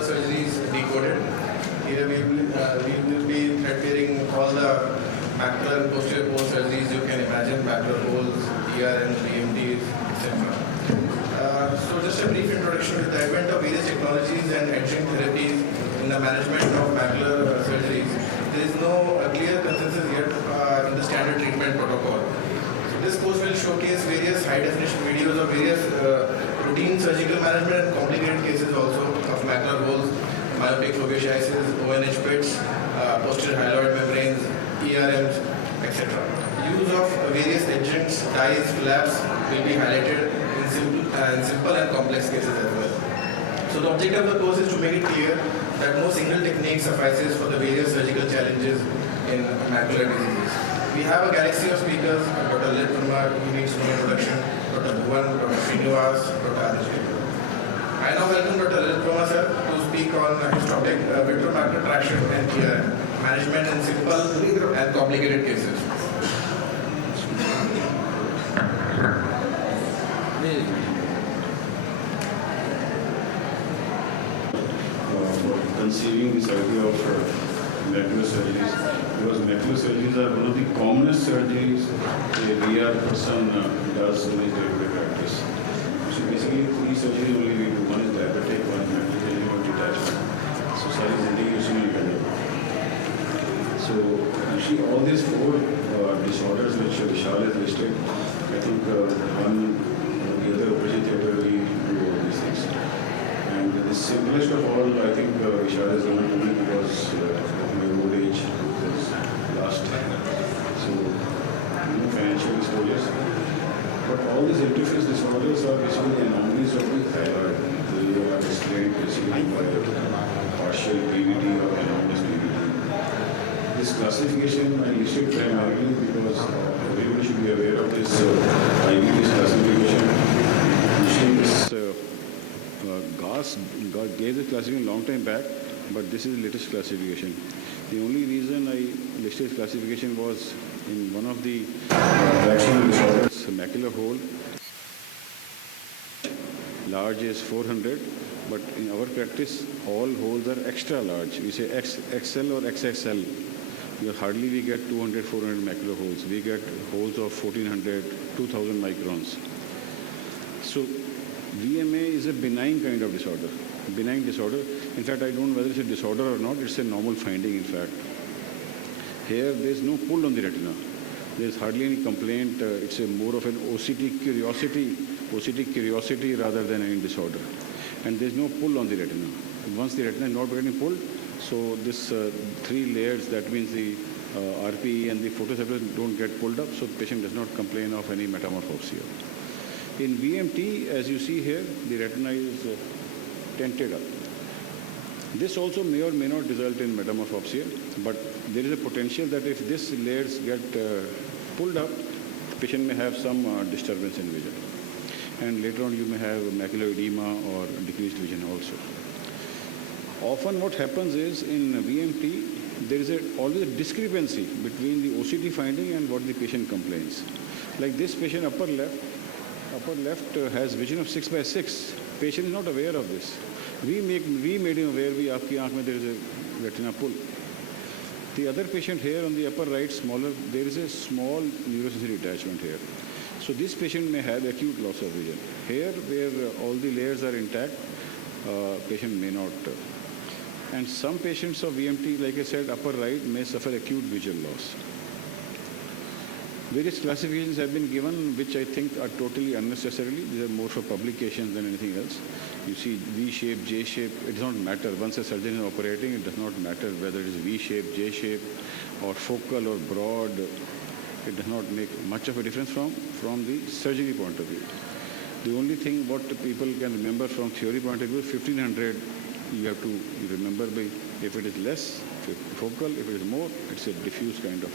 macular surgeries decoded. Here we will be threading all the macular and posterior pole surgeries you can imagine, macular holes, ERMs, BMTs, etc. So just a brief introduction to the advent of various technologies and adjunct therapies in the management of macular surgeries. There is no clear consensus yet in the standard treatment protocol. So this course will showcase various high-definition videos of various routine surgical management and complicated cases also of macular holes, myopic phoveochiasis, ONH pits, posterior hyaloid membranes, ERMs, etc. Use of various adjuncts, dyes, flaps will be highlighted in simple and complex cases as well. So the objective of the course is to make it clear that no single technique suffices for the various surgical challenges in macular diseases. We have a galaxy of speakers, Dr. Lilith Verma, who needs no introduction, Dr. Bhuvan, Dr. Srinivas, Dr. Aditya. I now welcome Dr. Lilith Verma sir to speak on his topic, vitreomacular traction and ERM, management in simple and complicated cases. Conceiving this idea of macular surgeries, because macular surgeries are one of the commonest surgeries a VR person does in his day-to-day practice. So basically, three surgeries only we do. One is diabetic, one is macular detachment. So surgery is independent. So actually, all these four disorders which Vishal has listed, I think one the other opportunity we do all these things. And the simplest of all, I think Vishal has done only because my old age was last time. So, financial disorders. But all these interface disorders are basically anomalies of the thyroid. They are explained basically by partial PVD or anomalous PVD. This classification I listed primarily because everybody should be aware of this IBD classification. This GAS gave the classification a long time back, but this is the latest classification. The only reason I listed this classification was in one of the fractional disorders, macular hole, large is 400, but in our practice, all holes are extra large. We say XL or XXL. Hardly we get 200, 400 macular holes. We get holes of 1400, 2000 microns. So VMA is a benign kind of disorder. Benign disorder. In fact, I don't know whether it's a disorder or not. It's a normal finding, in fact. Here, there's no pull on the retina. There's hardly any complaint. It's more of an OCT curiosity rather than any disorder. And there's no pull on the retina. Once the retina is not getting pulled, so this three layers, that means the RPE and the photoreceptors don't get pulled up, so the patient does not complain of any metamorphopsia. In VMT, as you see here, the retina is tented up. This also may or may not result in metamorphopsia, but there is a potential that if these layers get pulled up, the patient may have some disturbance in vision. And later on, you may have macular edema or decreased vision also. Often what happens is in VMT, there is always a discrepancy between the OCT finding and what the patient complains. Like this patient upper left has vision of 6/6. Patient is not aware of this. We made him aware that there is a retina pull. The other patient here on the upper right, smaller, there is a small neurosensory detachment here. So this patient may have acute loss of vision. Here, where all the layers are intact, patient may not. And some patients of VMT, like I said, upper right, may suffer acute visual loss. Various classifications have been given, which I think are totally unnecessarily. These are more for publications than anything else. You see V-shape, J-shape, it does not matter. Once a surgeon is operating, it does not matter whether it is V-shape, J-shape, or focal or broad. It does not make much of a difference from the surgery point of view. The only thing what people can remember from theory point of view, 1500, you have to remember by, if it is less, focal, if it is more, it's a diffuse kind of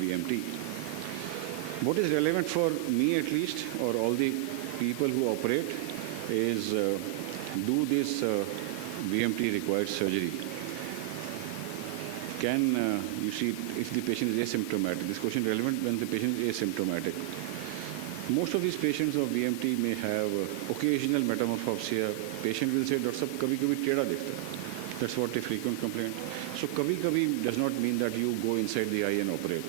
VMT. What is relevant for me at least, or all the people who operate, is do this VMT required surgery? Can you see if the patient is asymptomatic? This question is relevant when the patient is asymptomatic. Most of these patients of VMT may have occasional metamorphopsia. Patient will say, Doctor Sahab, kabhi-kabhi teda dikhta hai. That's what a frequent complaint. So kabhi-kabhi does not mean that you go inside the eye and operate.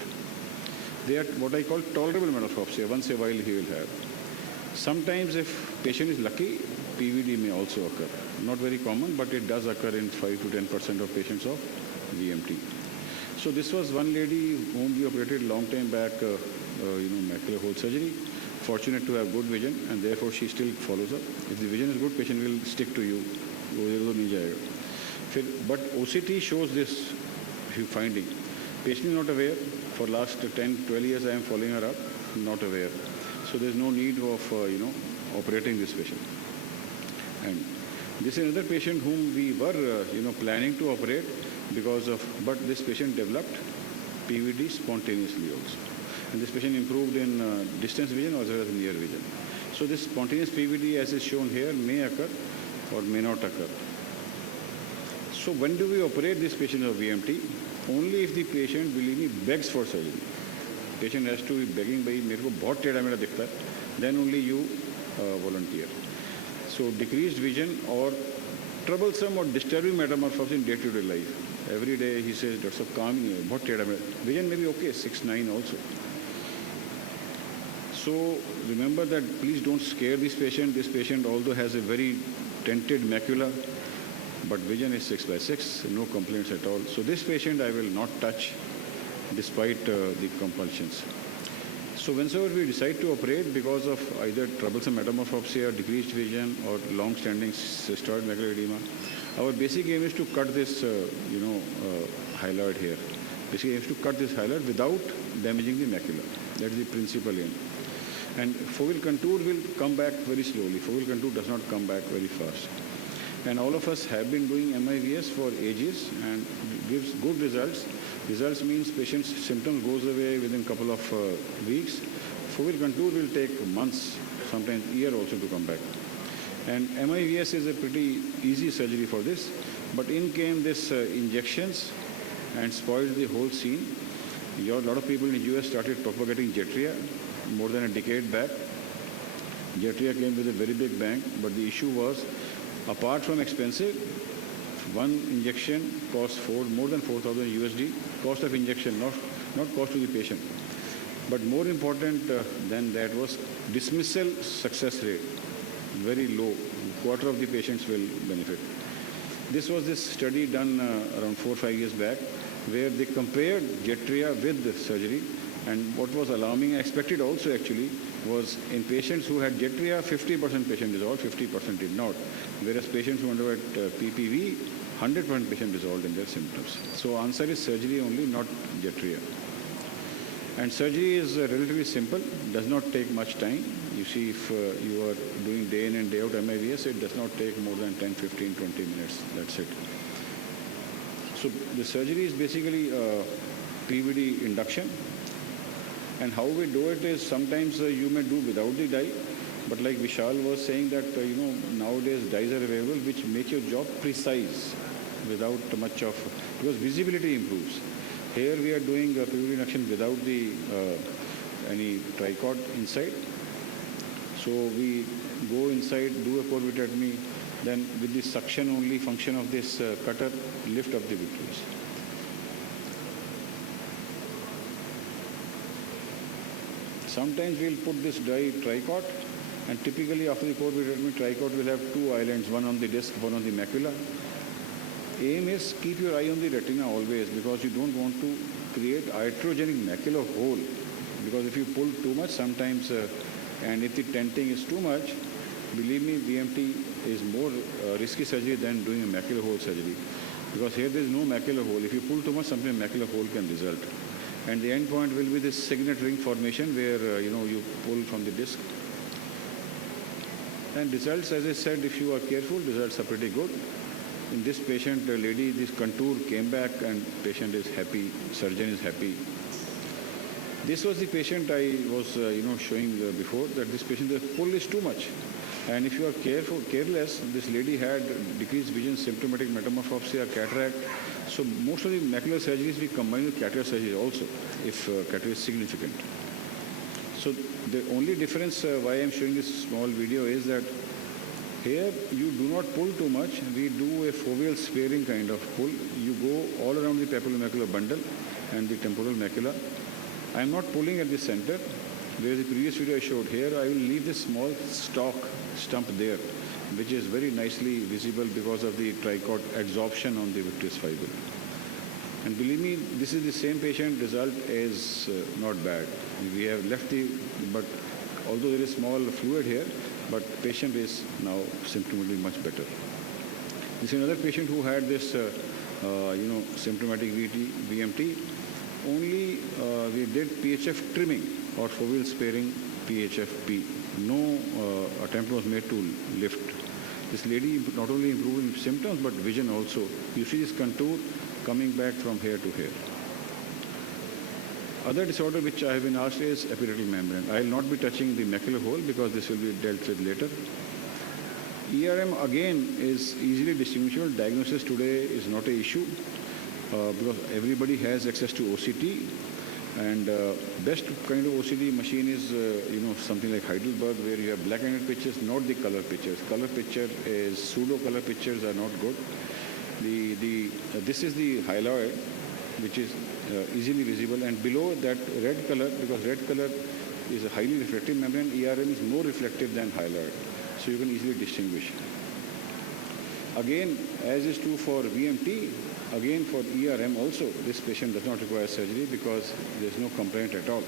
They are what I call tolerable metamorphopsia. Once a while he will have. Sometimes if patient is lucky, PVD may also occur. Not very common, but it does occur in 5 to 10% of patients of VMT. So this was one lady whom we operated long time back, macular hole surgery. Fortunate to have good vision, and therefore she still follows up. If the vision is good, patient will stick to you. But OCT shows this finding. Patient is not aware. For last 10, 12 years I am following her up, not aware. So there is no need of, operating this patient. And this is another patient whom we were, planning to operate but this patient developed PVD spontaneously also. And this patient improved in distance vision as well as near vision. So this spontaneous PVD, as is shown here, may occur or may not occur. So when do we operate this patient of VMT? Only if the patient, believe me, begs for surgery. Patient has to be begging, bhai, mere ko bahut teda mera dikhta hai, then only you volunteer. So decreased vision or troublesome or disturbing metamorphosis in day-to-day life. Every day he says, Doctor Sahab, calm nahi hai, bahut teda mera. Vision may be okay, 6/9 also. So remember that please don't scare this patient. This patient although has a very dented macula, but vision is 6/6, no complaints at all. So this patient I will not touch despite the compulsions. So whenever we decide to operate because of either troublesome metamorphopsia, decreased vision, or long-standing cystoid macular edema, our basic aim is to cut this, hyaloid here. Basic aim is to cut this hyaloid without damaging the macula. That is the principal aim. And foveal contour will come back very slowly. Foveal contour does not come back very fast. And all of us have been doing MIVS for ages and gives good results. Results means patient's symptoms goes away within a couple of weeks. Foveal contour will take months, sometimes year also to come back. And MIVS is a pretty easy surgery for this. But in came this injections and spoiled the whole scene. A lot of people in the US started propagating Jetria more than a decade back. Jetria came with a very big bang, but the issue was, apart from expensive, one injection costs more than 4,000 USD, cost of injection, not cost to the patient. But more important than that was dismissal success rate, very low. Quarter of the patients will benefit. This was this study done around 4 or 5 years back, where they compared Jetria with the surgery, and what was alarming, expected also actually, was in patients who had Jetria, 50% patient dissolved, 50% did not. Whereas patients who underwent PPV, 100% patient dissolved in their symptoms. So answer is surgery only, not Jetria. And surgery is relatively simple, does not take much time. You see, if you are doing day in and day out MIVS, it does not take more than 10, 15, 20 minutes. That's it. So the surgery is basically PVD induction. And how we do it is sometimes you may do without the dye, but like Vishal was saying that, nowadays dyes are available which make your job precise without much of, because visibility improves. Here we are doing PVD induction without the any tricot inside. So we go inside, do a core vitrectomy, then with the suction only function of this cutter, lift up the vitreous. Sometimes we'll put this dye tricot, and typically after the core vitrectomy, tricot will have two islands, one on the disc, one on the macula. Aim is keep your eye on the retina always, because you don't want to create iatrogenic macular hole. Because if you pull too much sometimes, and if the tenting is too much, believe me, VMT is more risky surgery than doing a macular hole surgery. Because here there is no macular hole. If you pull too much, sometimes macular hole can result. And the end point will be this signet ring formation where, you pull from the disc. And results, as I said, if you are careful, results are pretty good. In this patient, lady, this contour came back and patient is happy, surgeon is happy. This was the patient I was, showing before, that this patient, the pull is too much. And if you are careless, this lady had decreased vision, symptomatic metamorphopsia, cataract. So most of the macular surgeries we combine with cataract surgery also, if cataract is significant. So the only difference why I'm showing this small video is that here you do not pull too much. We do a foveal sparing kind of pull. You go all around the papillomacular bundle and the temporal macula. I'm not pulling at the center. Whereas the previous video I showed here, I will leave this small stump there, which is very nicely visible because of the tricot adsorption on the vitreous fiber. And believe me, this is the same patient. Result is not bad. We have left but although there is small fluid here, but patient is now symptomatically much better. This is another patient who had this, symptomatic VMT. Only we did PHF trimming or foveal sparing PHFP. No attempt was made to lift. This lady not only improved in symptoms but vision also. You see this contour coming back from here to here. Other disorder which I have been asked is epiretinal membrane. I will not be touching the macular hole because this will be dealt with later. ERM again is easily distinguishable. Diagnosis today is not an issue because everybody has access to OCT. And best kind of OCT machine is, something like Heidelberg, where you have black and white pictures, not the color pictures. Color picture is pseudo-color pictures are not good. This is the hyaloid, which is easily visible, and below that red color, because red color is a highly reflective membrane, ERM is more reflective than hyaloid, so you can easily distinguish. Again, as is true for VMT, again for ERM also, this patient does not require surgery because there is no complaint at all.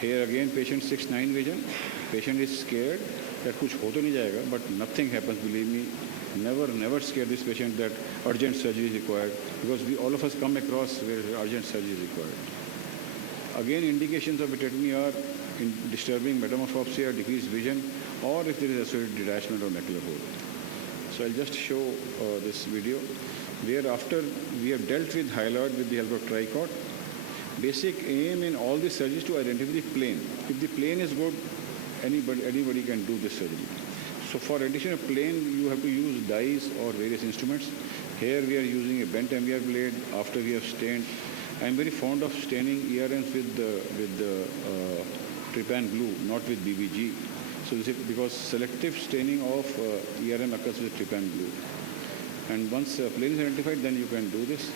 Here again, patient 6'9" vision. Patient is scared that kuch ho to nahi jayega, but nothing happens, believe me. Never scare this patient that urgent surgery is required, because all of us come across where urgent surgery is required. Again, indications of vitrectomy are in disturbing metamorphopsia, decreased vision, or if there is associated detachment or macular hole. So I'll just show this video, where after we have dealt with hyaloid with the help of tricot. Basic aim in all these surgeries to identify the plane. If the plane is good, anybody can do this surgery. So for addition of plane, you have to use dies or various instruments. Here we are using a bent MVR blade after we have stained. I am very fond of staining ERMs with the trypan glue, not with BBG. So this is because selective staining of ERM occurs with trypan glue. And once plane is identified, then you can do this.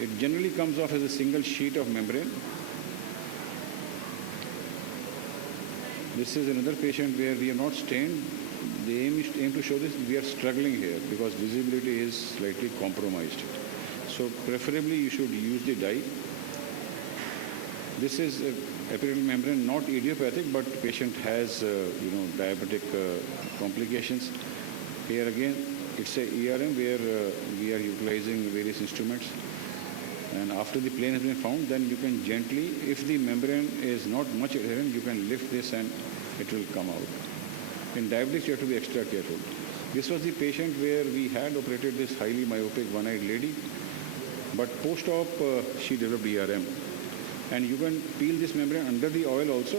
It generally comes off as a single sheet of membrane. This is another patient where we have not stained. The aim to show this, we are struggling here because visibility is slightly compromised. So preferably you should use the dye. This is epiretinal membrane, not idiopathic, but patient has diabetic complications. Here again, it's a ERM where we are utilizing various instruments. And after the plane has been found, then you can gently, if the membrane is not much adherent, you can lift this and it will come out. In diabetics, you have to be extra careful. This was the patient where we had operated this highly myopic one-eyed lady, but post-op, she developed ERM. And you can peel this membrane under the oil also,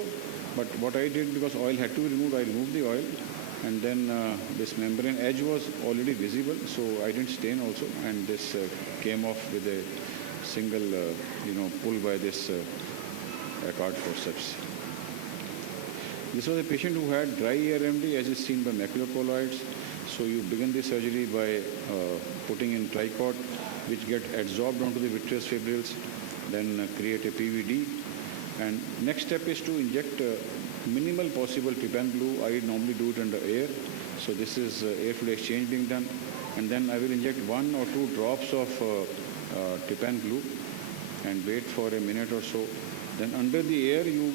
but what I did, because oil had to be removed, I removed the oil, and then this membrane edge was already visible, so I didn't stain also, and this came off with a single, pull by this Eckhart forceps. This was a patient who had dry ERMD, as is seen by macular colloids. So you begin the surgery by putting in tricot, which get adsorbed onto the vitreous fibrils, then create a PVD. And next step is to inject minimal possible trypan glue. I normally do it under air. So this is air-fluid exchange being done. And then I will inject 1 or 2 drops of trypan glue and wait for a minute or so. Then under the air, you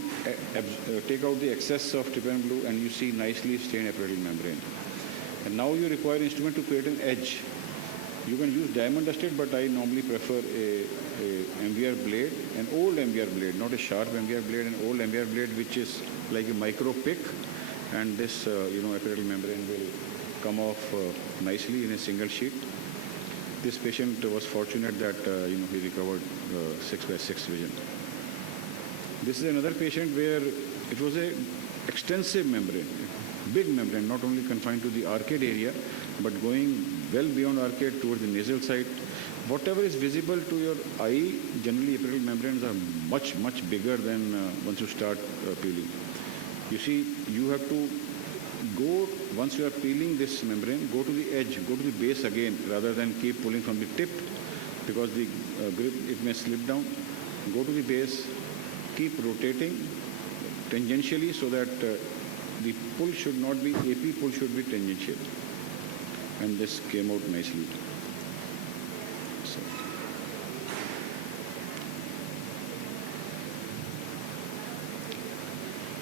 take out the excess of trypan glue and you see nicely stained epiretinal membrane. And now you require an instrument to create an edge. You can use diamond dusted, but I normally prefer a MVR blade, an old MVR blade, not a sharp MVR blade, an old MVR blade which is like a micro pick, and this epiretinal membrane will come off nicely in a single sheet. This patient was fortunate that he recovered 6/6 vision. This is another patient where it was a extensive membrane, big membrane, not only confined to the arcade area, but going well beyond arcade towards the nasal side. Whatever is visible to your eye, generally epidermal membranes are much, much bigger than once you start peeling. You see, you have to go, once you are peeling this membrane, go to the edge, go to the base again, rather than keep pulling from the tip, because the grip, it may slip down. Go to the base, keep rotating tangentially so that the pull should not be, AP pull should be tangential. And this came out nicely.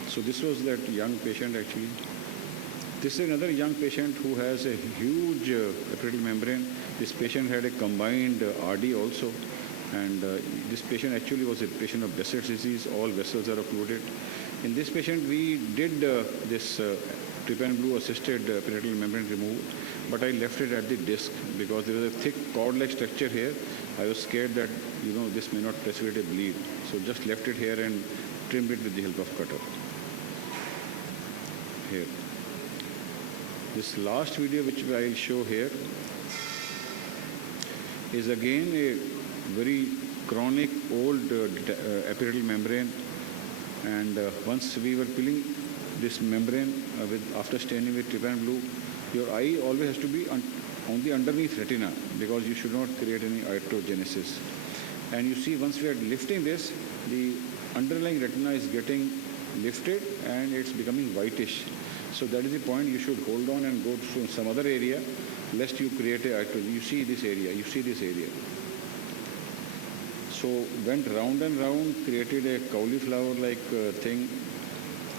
So this was that young patient actually. This is another young patient who has a huge epidermal membrane. This patient had a combined RD also. And this patient actually was a patient of Behçet's disease. All vessels are occluded. In this patient, we did this trypan blue assisted epidermal membrane removal, but I left it at the disc because there was a thick cord-like structure here. I was scared that, this may not precipitate a bleed. So just left it here and trimmed it with the help of cutter. Here. This last video which I will show here is again a very chronic old epidermal membrane, and once we were peeling this membrane after staining with trypan blue, your eye always has to be on the underneath retina because you should not create any iotrogenesis. And you see, once we are lifting this, the underlying retina is getting lifted and it's becoming whitish. So that is the point. You should hold on and go to some other area lest you create a iotrogenesis. You see this area, you see this area. So went round and round, created a cauliflower-like thing,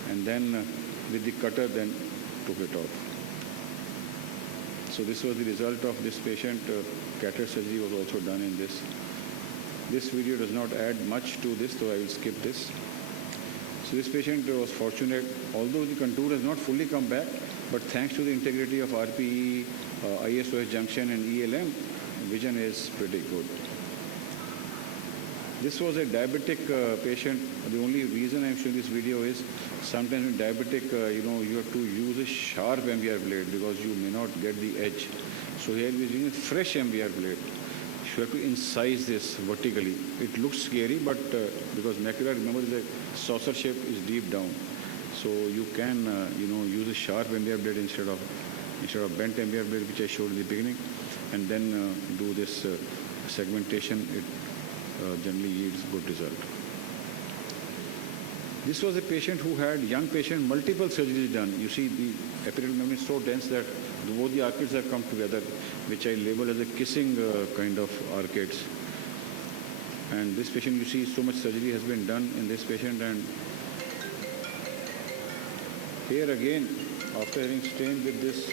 and then with the cutter then took it off. So this was the result of this patient. Cataract surgery was also done in this. This video does not add much to this, so I will skip this. So this patient was fortunate, although the contour has not fully come back, but thanks to the integrity of RPE, ISOS junction and ELM, vision is pretty good. This was a diabetic patient. The only reason I'm showing this video is sometimes in diabetic, you have to use a sharp MBR blade because you may not get the edge. So here we're using a fresh MBR blade. You have to incise this vertically. It looks scary, but because macula, remember, the saucer shape is deep down. So you can, use a sharp MBR blade instead of bent MBR blade, which I showed in the beginning, and then do this segmentation. It generally yields good result. This was a patient who had, young patient, multiple surgeries done. You see the epidermal membrane is so dense that both the arcades have come together, which I label as a kissing kind of arcades. And this patient, you see, so much surgery has been done in this patient. And here again, after having stained with this,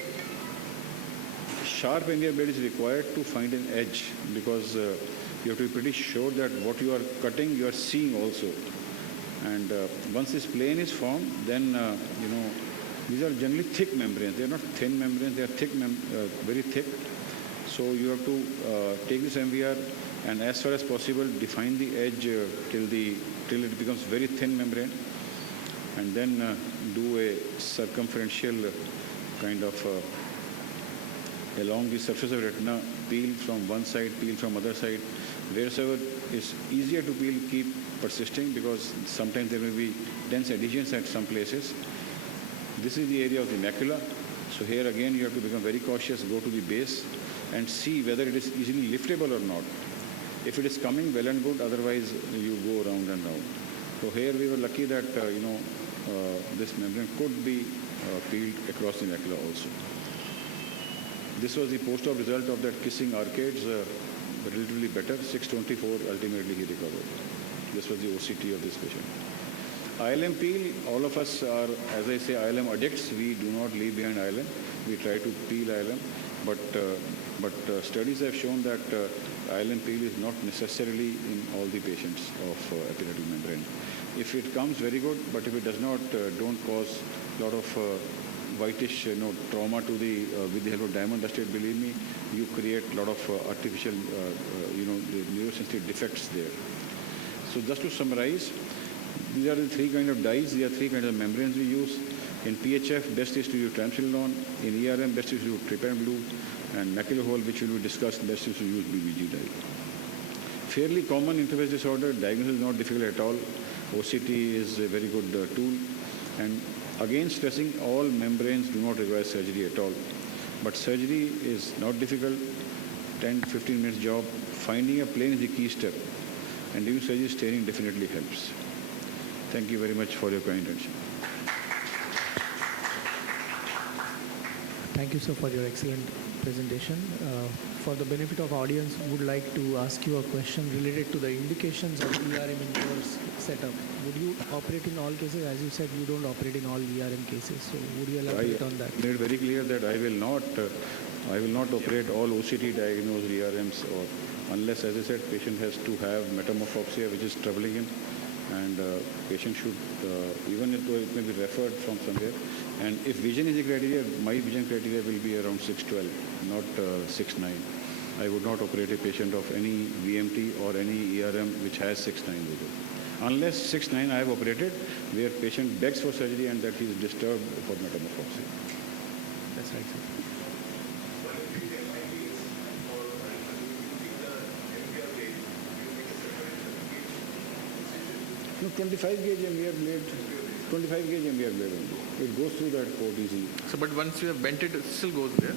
sharp MBR blade is required to find an edge because you have to be pretty sure that what you are cutting, you are seeing also. And once this plane is formed, then, these are generally thick membranes. They are not thin membranes, they are thick, very thick. So you have to take this MBR and as far as possible define the edge till it becomes very thin membrane, and then do a circumferential kind of along the surface of retina, peel from one side, peel from other side. Wherever is easier to peel, keep persisting because sometimes there may be dense adhesions at some places. This is the area of the macula. So here again you have to become very cautious, go to the base and see whether it is easily liftable or not. If it is coming, well and good, otherwise you go round and round. So here we were lucky that, this membrane could be peeled across the macula also. This was the post-op result of that kissing arcades, relatively better, 624, ultimately he recovered. This was the OCT of this patient. ILM peel, all of us are, as I say, ILM addicts. We do not leave behind ILM. We try to peel ILM, but studies have shown that ILM peel is not necessarily in all the patients of epidermal membrane. If it comes, very good, but if it does not, don't cause a lot of whitish trauma to the with the help of diamond dusted. Believe me, you create a lot of artificial the neurosensitive defects there. So just to summarize, these are the three kinds of dyes. There are three kinds of membranes we use. In PHF, best is to use triamcinolone. In ERM, best is to use trypan blue. And macular hole, which will be discussed, best is to use BBG dye. Fairly common interface disorder, diagnosis is not difficult at all. OCT is a very good tool. And again stressing, all membranes do not require surgery at all. But surgery is not difficult, 10-15 minutes job. Finding a plane is the key step. And doing surgery staining definitely helps. Thank you very much for your kind attention. Thank you, sir, for your excellent presentation. For the benefit of audience, would like to ask you a question related to the indications of ERM in your setup. Would you operate in all cases? As you said, you don't operate in all ERM cases. So would you elaborate on that? I made very clear that I will not operate all OCT diagnosed ERMs, or unless, as I said, patient has to have metamorphopsia, which is troubling him, and patient should, even though it may be referred from somewhere, and if vision is a criteria, my vision criteria will be around 612, not 6/9. I would not operate a patient of any VMT or any ERM which has 6/9 vision. Unless 6/9 I have operated, where patient begs for surgery and that he is disturbed for metamorphopsia. That's right, sir. No, 25 gauge MVR blade, 25 gauge MVR blade only. It goes through that port easily. So, but once you have bent it, it still goes there?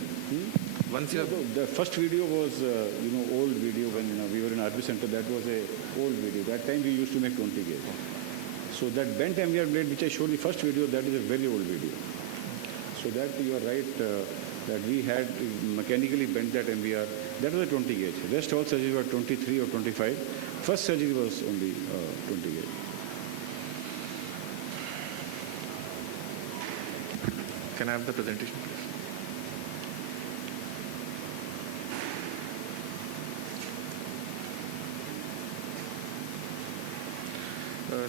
Once you have... The first video was, old video when we were in RP Center. That was a old video. That time we used to make 20 gauge. So that bent MVR blade, which I showed the first video, that is a very old video. So that you are right, that we had mechanically bent that MVR. That was a 20 gauge. Rest all surgeries were 23 or 25. First surgery was only 20 gauge. Can I have the presentation, please?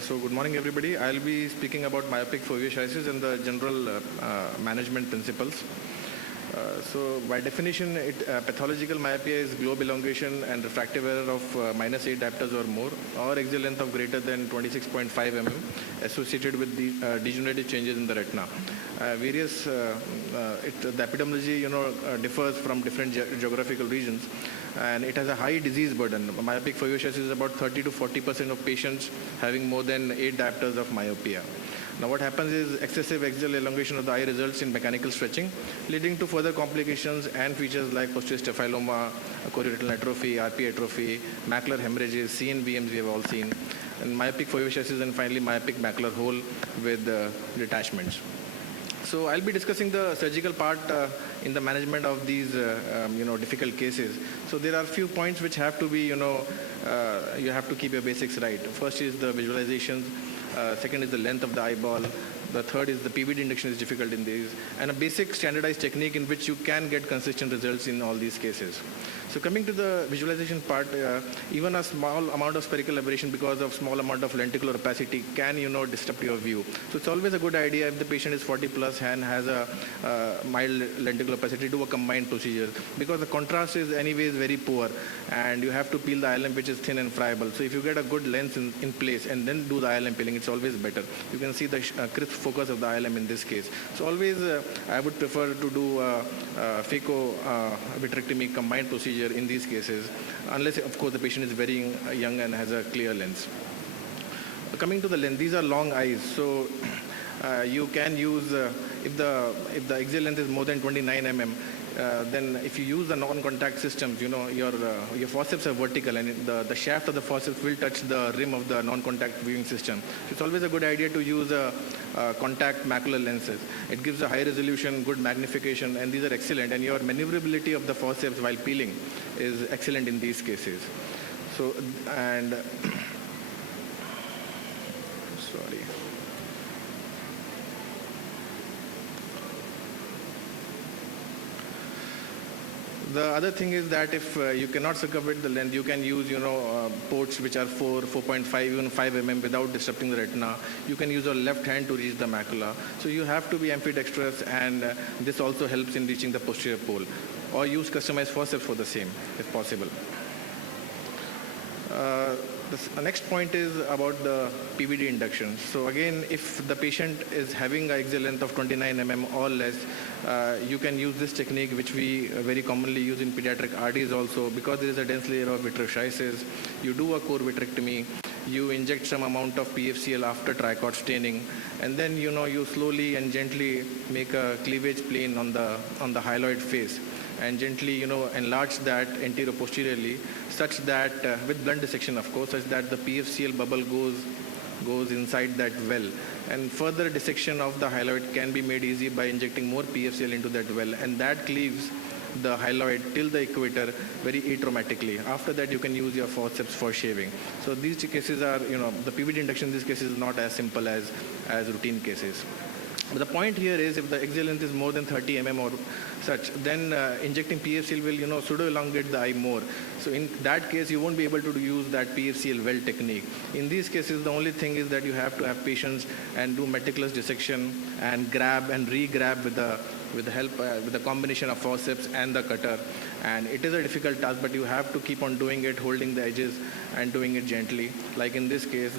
So good morning, everybody. I'll be speaking about myopic foveosis and the general management principles. So by definition, pathological myopia is globe elongation and refractive error of -8 diopters or more, or axial length of greater than 26.5 mm associated with the degenerative changes in the retina. The epidemiology, differs from different geographical regions, and it has a high disease burden. Myopic foveosis is about 30 to 40% of patients having more than 8 diopters of myopia. Now what happens is excessive axial elongation of the eye results in mechanical stretching, leading to further complications and features like posterior staphyloma, chorioretinal atrophy, RP atrophy, macular hemorrhages, CNVMs we have all seen, and myopic foveosis, and finally myopic macular hole with detachments. So I'll be discussing the surgical part in the management of these, difficult cases. So there are a few points which have to be, you have to keep your basics right. First is the visualizations. Second is the length of the eyeball. The third is the PVD induction is difficult in these, and a basic standardized technique in which you can get consistent results in all these cases. So coming to the visualization part, even a small amount of spherical aberration because of small amount of lenticular opacity can, disrupt your view. So it's always a good idea if the patient is 40 plus and has a mild lenticular opacity, do a combined procedure, because the contrast is anyways very poor, and you have to peel the ILM which is thin and friable. So if you get a good lens in place and then do the ILM peeling, it's always better. You can see the crisp focus of the ILM in this case. So always I would prefer to do phaco vitrectomy combined procedure in these cases, unless of course the patient is very young and has a clear lens. Coming to the lens, these are long eyes, so you can use, if the axial length is more than 29 mm, then if you use the non-contact systems, your forceps are vertical, and the shaft of the forceps will touch the rim of the non-contact viewing system. So it's always a good idea to use contact macular lenses. It gives a high resolution, good magnification, and these are excellent. And your maneuverability of the forceps while peeling is excellent in these cases. So, and sorry. The other thing is that if you cannot circumvent the lens, you can use, ports which are 4.5, even 5 mm without disrupting the retina. You can use your left hand to reach the macula. So you have to be ambidextrous, and this also helps in reaching the posterior pole. Or use customized forceps for the same, if possible. The next point is about the PVD induction. So again, if the patient is having an axial length of 29 mm or less, you can use this technique, which we very commonly use in pediatric RDs also, because there is a dense layer of vitreosis. You do a core vitrectomy, you inject some amount of PFCL after tricot staining, and then you slowly and gently make a cleavage plane on the hyaloid face, and gently enlarge that anterior posteriorly, such that with blunt dissection, of course, such that the PFCL bubble goes inside that well. And further dissection of the hyaloid can be made easy by injecting more PFCL into that well, and that cleaves the hyaloid till the equator very atraumatically. After that, you can use your forceps for shaving. So these cases are, the PVD induction in this case is not as simple as routine cases. But the point here is, if the axial length is more than 30 mm or such, then injecting PFCL will pseudo-elongate the eye more. So in that case, you won't be able to use that PFCL well technique. In these cases, the only thing is that you have to have patience and do meticulous dissection and grab and re-grab with the help, with the combination of forceps and the cutter. And it is a difficult task, but you have to keep on doing it, holding the edges and doing it gently. Like in this case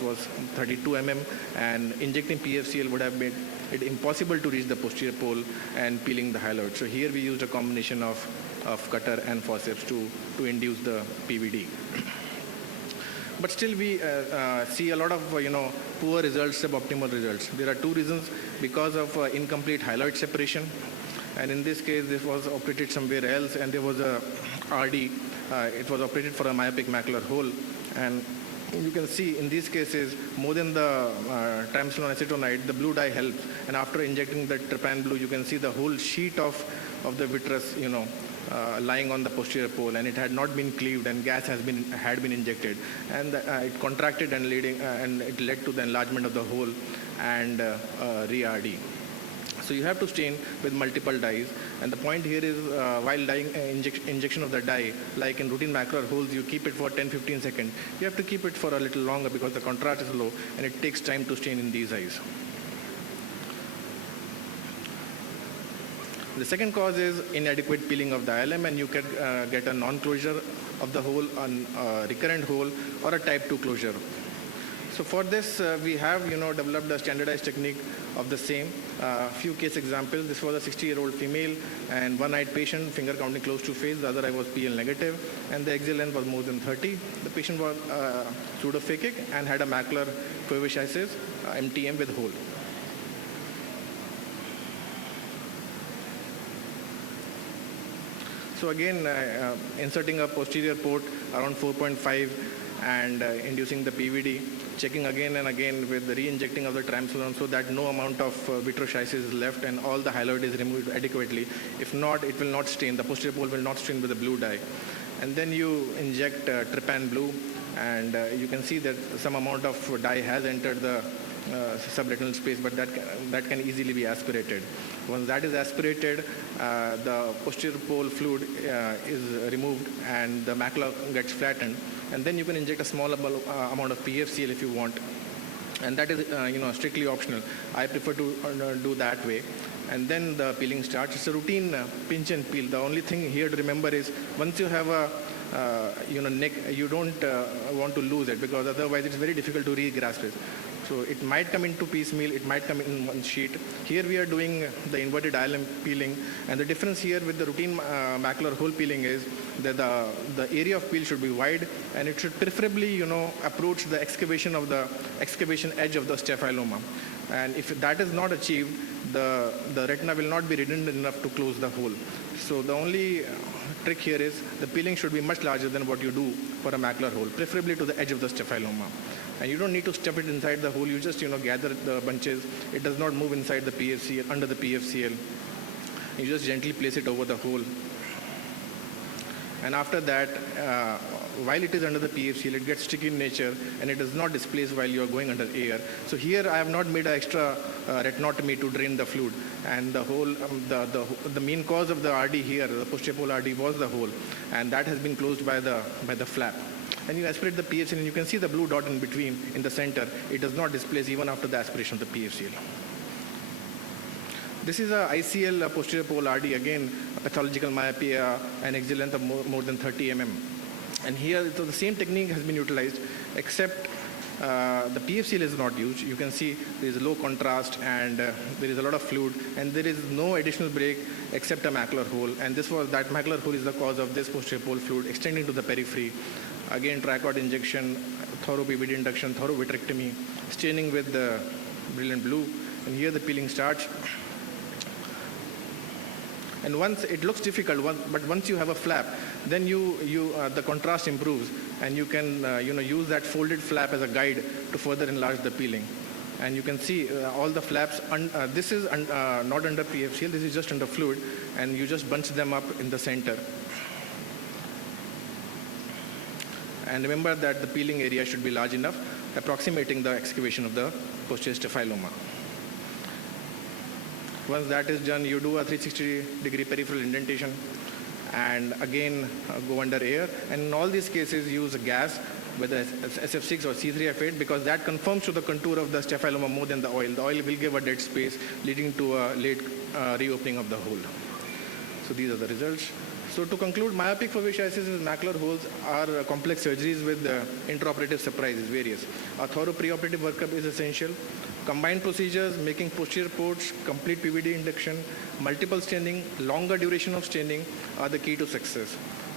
was 32 mm, and injecting PFCL would have made it impossible to reach the posterior pole and peeling the hyaloid. So here we used a combination of cutter and forceps to induce the PVD. But still we see a lot of poor results, suboptimal results. There are two reasons: because of incomplete hyaloid separation, and in this case this was operated somewhere else, and there was a RD. It was operated for a myopic macular hole, and you can see in these cases, more than the triamcinolone acetonide, the blue dye helps, and after injecting the trypan blue, you can see the whole sheet of the vitreous lying on the posterior pole, and it had not been cleaved, and gas had been injected, and it contracted and it led to the enlargement of the hole and re-RD. So you have to stain with multiple dyes, and the point here is while dyeing injection of the dye, like in routine macular holes, you keep it for 10-15 seconds. You have to keep it for a little longer because the contrast is low and it takes time to stain in these eyes. The second cause is inadequate peeling of the ILM, and you can get a non-closure of the hole, a recurrent hole, or a type 2 closure. So for this, we have developed a standardized technique of the same. Few case examples. This was a 60-year-old female and one-eyed patient, finger counting close to face. The other eye was PL negative, and the axial length was more than 30. The patient was pseudophakic and had a macular provinciasis, MTM with hole. So again, inserting a posterior port around 4.5 and inducing the PVD, checking again and again with the re-injecting of the triamcinolone so that no amount of vitreosis is left and all the hyaloid is removed adequately. If not, it will not stain. The posterior pole will not stain with the blue dye. And then you inject trypan blue, and you can see that some amount of dye has entered the subretinal space, but that can easily be aspirated. Once that is aspirated, the posterior pole fluid is removed and the macula gets flattened, and then you can inject a small amount of PFCL if you want, and that is strictly optional. I prefer to do that way. And then the peeling starts. It's a routine pinch and peel. The only thing here to remember is once you have a neck, you don't want to lose it, because otherwise it's very difficult to re-grasp it. So it might come into piecemeal, it might come in one sheet. Here we are doing the inverted ILM peeling, and the difference here with the routine macular hole peeling is that the area of peel should be wide, and it should preferably approach the excavation edge of the staphyloma. And if that is not achieved, the retina will not be redundant enough to close the hole. So the only trick here is the peeling should be much larger than what you do for a macular hole, preferably to the edge of the staphyloma. And you don't need to stuff it inside the hole. You just gather the bunches. It does not move inside the PFCL, under the PFCL. You just gently place it over the hole. And after that, while it is under the PFCL, it gets sticky in nature, and it does not displace while you are going under air. So here I have not made an extra retinotomy to drain the fluid. And the hole, the main cause of the RD here, the posterior pole RD, was the hole, and that has been closed by the flap. And you aspirate the PFCL, and you can see the blue dot in between, in the center. It does not displace even after the aspiration of the PFCL. This is a ICL posterior pole RD, again, pathological myopia and axial length of more than 30 mm. And here, so the same technique has been utilized, except the PFCL is not used. You can see there is low contrast and there is a lot of fluid, and there is no additional break except a macular hole. And that macular hole is the cause of this posterior pole fluid extending to the periphery. Again, tricord injection, thorough PVD induction, thorough vitrectomy, staining with the brilliant blue, and here the peeling starts. And once it looks difficult, but once you have a flap, then the contrast improves, and you can use that folded flap as a guide to further enlarge the peeling. And you can see all the flaps. This is not under PFCL. This is just under fluid, and you just bunch them up in the center. And remember that the peeling area should be large enough, approximating the excavation of the posterior staphyloma. Once that is done, you do a 360-degree peripheral indentation, and again go under air. And in all these cases, use a gas, whether SF6 or C3F8, because that conforms to the contour of the staphyloma more than the oil. The oil will give a dead space, leading to a late reopening of the hole. So these are the results. So to conclude, myopic fovea and macular holes are complex surgeries with intraoperative surprises, various. A thorough preoperative workup is essential. Combined procedures, making posterior ports, complete PVD induction, multiple staining, longer duration of staining are the key to success.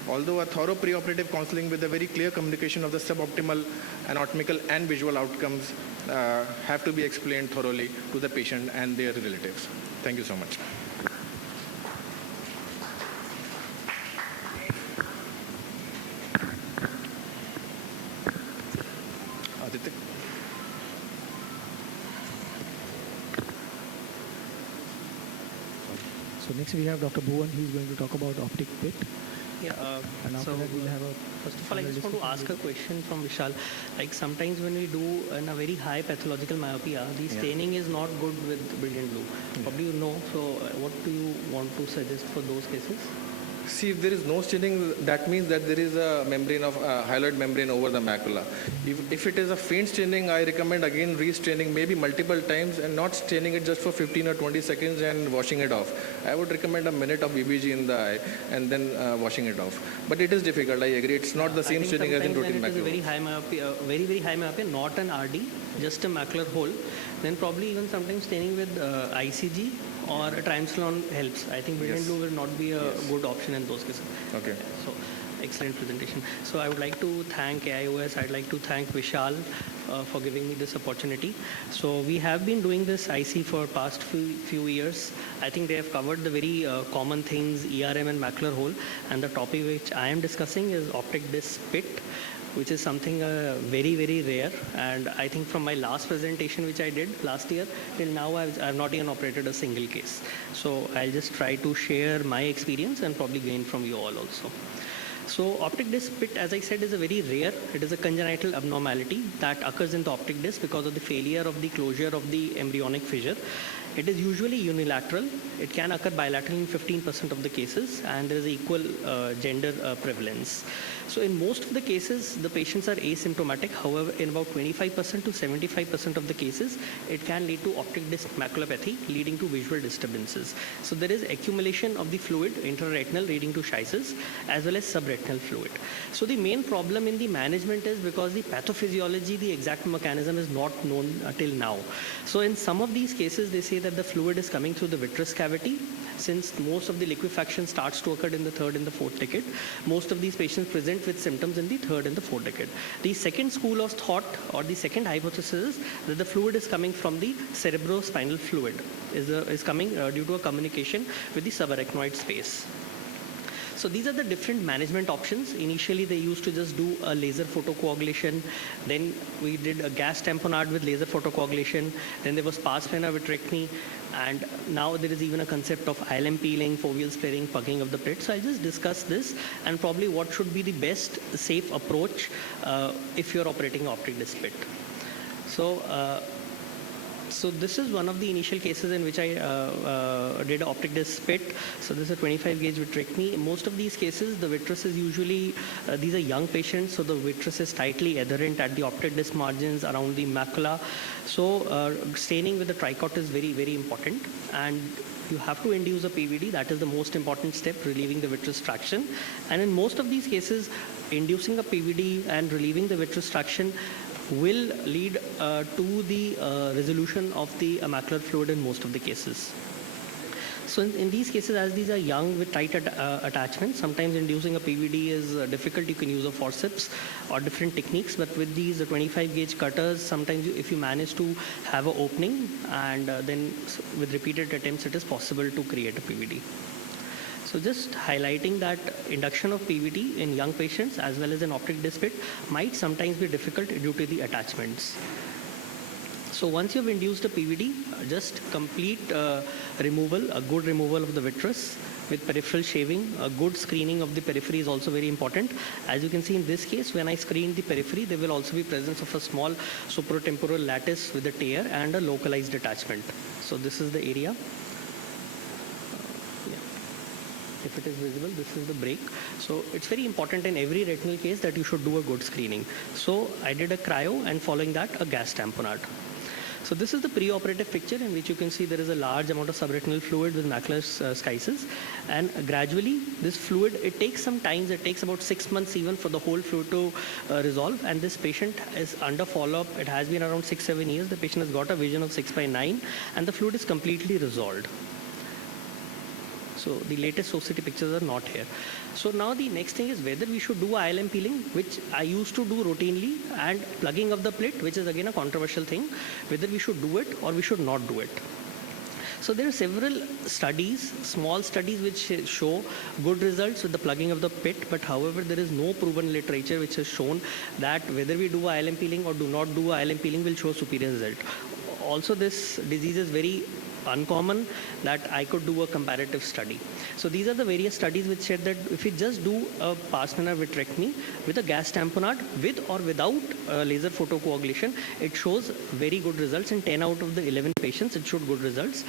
Although a thorough preoperative counseling with a very clear communication of the suboptimal anatomical and visual outcomes have to be explained thoroughly to the patient and their relatives. Thank you so much. Aditya. So next we have Dr. Bhuvan. He's going to talk about optic pit. Yeah, And after that we'll have a first of all, I just want to ask a question from Vishal. Like sometimes when we do in a very high pathological myopia, the staining is not good with brilliant blue. Probably you know, so what do you want to suggest for those cases? See, if there is no staining, that means that there is a membrane of hyaloid membrane over the macula. If it is a faint staining, I recommend again restaining maybe multiple times and not staining it just for 15 or 20 seconds and washing it off. I would recommend a minute of BBG in the eye and then washing it off. But it is difficult, I agree. It's not the same staining as in routine macular. It is a very macula. high myopia, very high myopia, not an RD, just a macular hole. Then probably even sometimes staining with ICG or a triamcinolone helps. I think brilliant blue will not be a good option in those cases. Okay. So, excellent presentation. So I would like to thank AIOS. I'd like to thank Vishal for giving me this opportunity. So we have been doing this IC for past few years. I think they have covered the very common things, ERM and macular hole. And the topic which I am discussing is optic disc pit, which is something very rare. And I think from my last presentation which I did last year till now, I've not even operated a single case. So I'll just try to share my experience and probably gain from you all also. So optic disc pit, as I said, is a very rare. It is a congenital abnormality that occurs in the optic disc because of the failure of the closure of the embryonic fissure. It is usually unilateral. It can occur bilaterally in 15% of the cases, and there is equal gender prevalence. So in most of the cases, the patients are asymptomatic. However, in about 25% to 75% of the cases, it can lead to optic disc maculopathy, leading to visual disturbances. So there is accumulation of the fluid, intraretinal, leading to schisis, as well as subretinal fluid. So the main problem in the management is because the pathophysiology, the exact mechanism is not known till now. So in some of these cases, they say that the fluid is coming through the vitreous cavity. Since most of the liquefaction starts to occur in the third and the fourth decade, most of these patients present with symptoms in the third and the fourth decade. The second school of thought, or the second hypothesis, is that the fluid is coming from the cerebrospinal fluid, is coming due to a communication with the subarachnoid space. So these are the different management options. Initially, they used to just do a laser photocoagulation. Then we did a gas tamponade with laser photocoagulation. Then there was pars plana vitrectomy. And now there is even a concept of ILM peeling, foveal sparing, pugging of the pit. So I'll just discuss this and probably what should be the best safe approach if you're operating optic disc pit. So this is one of the initial cases in which I did optic disc pit. So this is a 25 gauge vitrectomy. Most of these cases, the vitreous is usually, these are young patients, so the vitreous is tightly adherent at the optic disc margins around the macula. So staining with the tricot is very important. And you have to induce a PVD. That is the most important step, relieving the vitreous traction. And in most of these cases, inducing a PVD and relieving the vitreous traction will lead to the resolution of the macular fluid in most of the cases. So in these cases, as these are young with tight attachments, sometimes inducing a PVD is difficult. You can use a forceps or different techniques, but with these 25 gauge cutters, sometimes if you manage to have an opening, and then with repeated attempts, it is possible to create a PVD. So just highlighting that induction of PVD in young patients as well as in optic disc pit might sometimes be difficult due to the attachments. So once you've induced a PVD, just complete removal, a good removal of the vitreous with peripheral shaving. A good screening of the periphery is also very important. As you can see in this case, when I screen the periphery, there will also be presence of a small supratemporal lattice with a tear and a localized detachment. So this is the area. If it is visible, this is the break. So it's very important in every retinal case that you should do a good screening. So I did a cryo, and following that, a gas tamponade. So this is the preoperative picture in which you can see there is a large amount of subretinal fluid with macular schisis, and gradually this fluid, it takes some time. It takes about 6 months even for the whole fluid to resolve, and this patient is under follow-up. It has been around 6-7 years. The patient has got a vision of 6/9, and the fluid is completely resolved. So the latest society pictures are not here. So now the next thing is whether we should do ILM peeling, which I used to do routinely, and plugging of the plit, which is again a controversial thing, whether we should do it or we should not do it. So there are several studies, small studies, which show good results with the plugging of the pit, but however there is no proven literature which has shown that whether we do ILM peeling or do not do ILM peeling will show superior result. Also, this disease is very uncommon that I could do a comparative study. So these are the various studies which said that if we just do a pars minor vitrectomy with a gas tamponade with or without laser photocoagulation, it shows very good results. In 10 out of the 11 patients, it showed good results.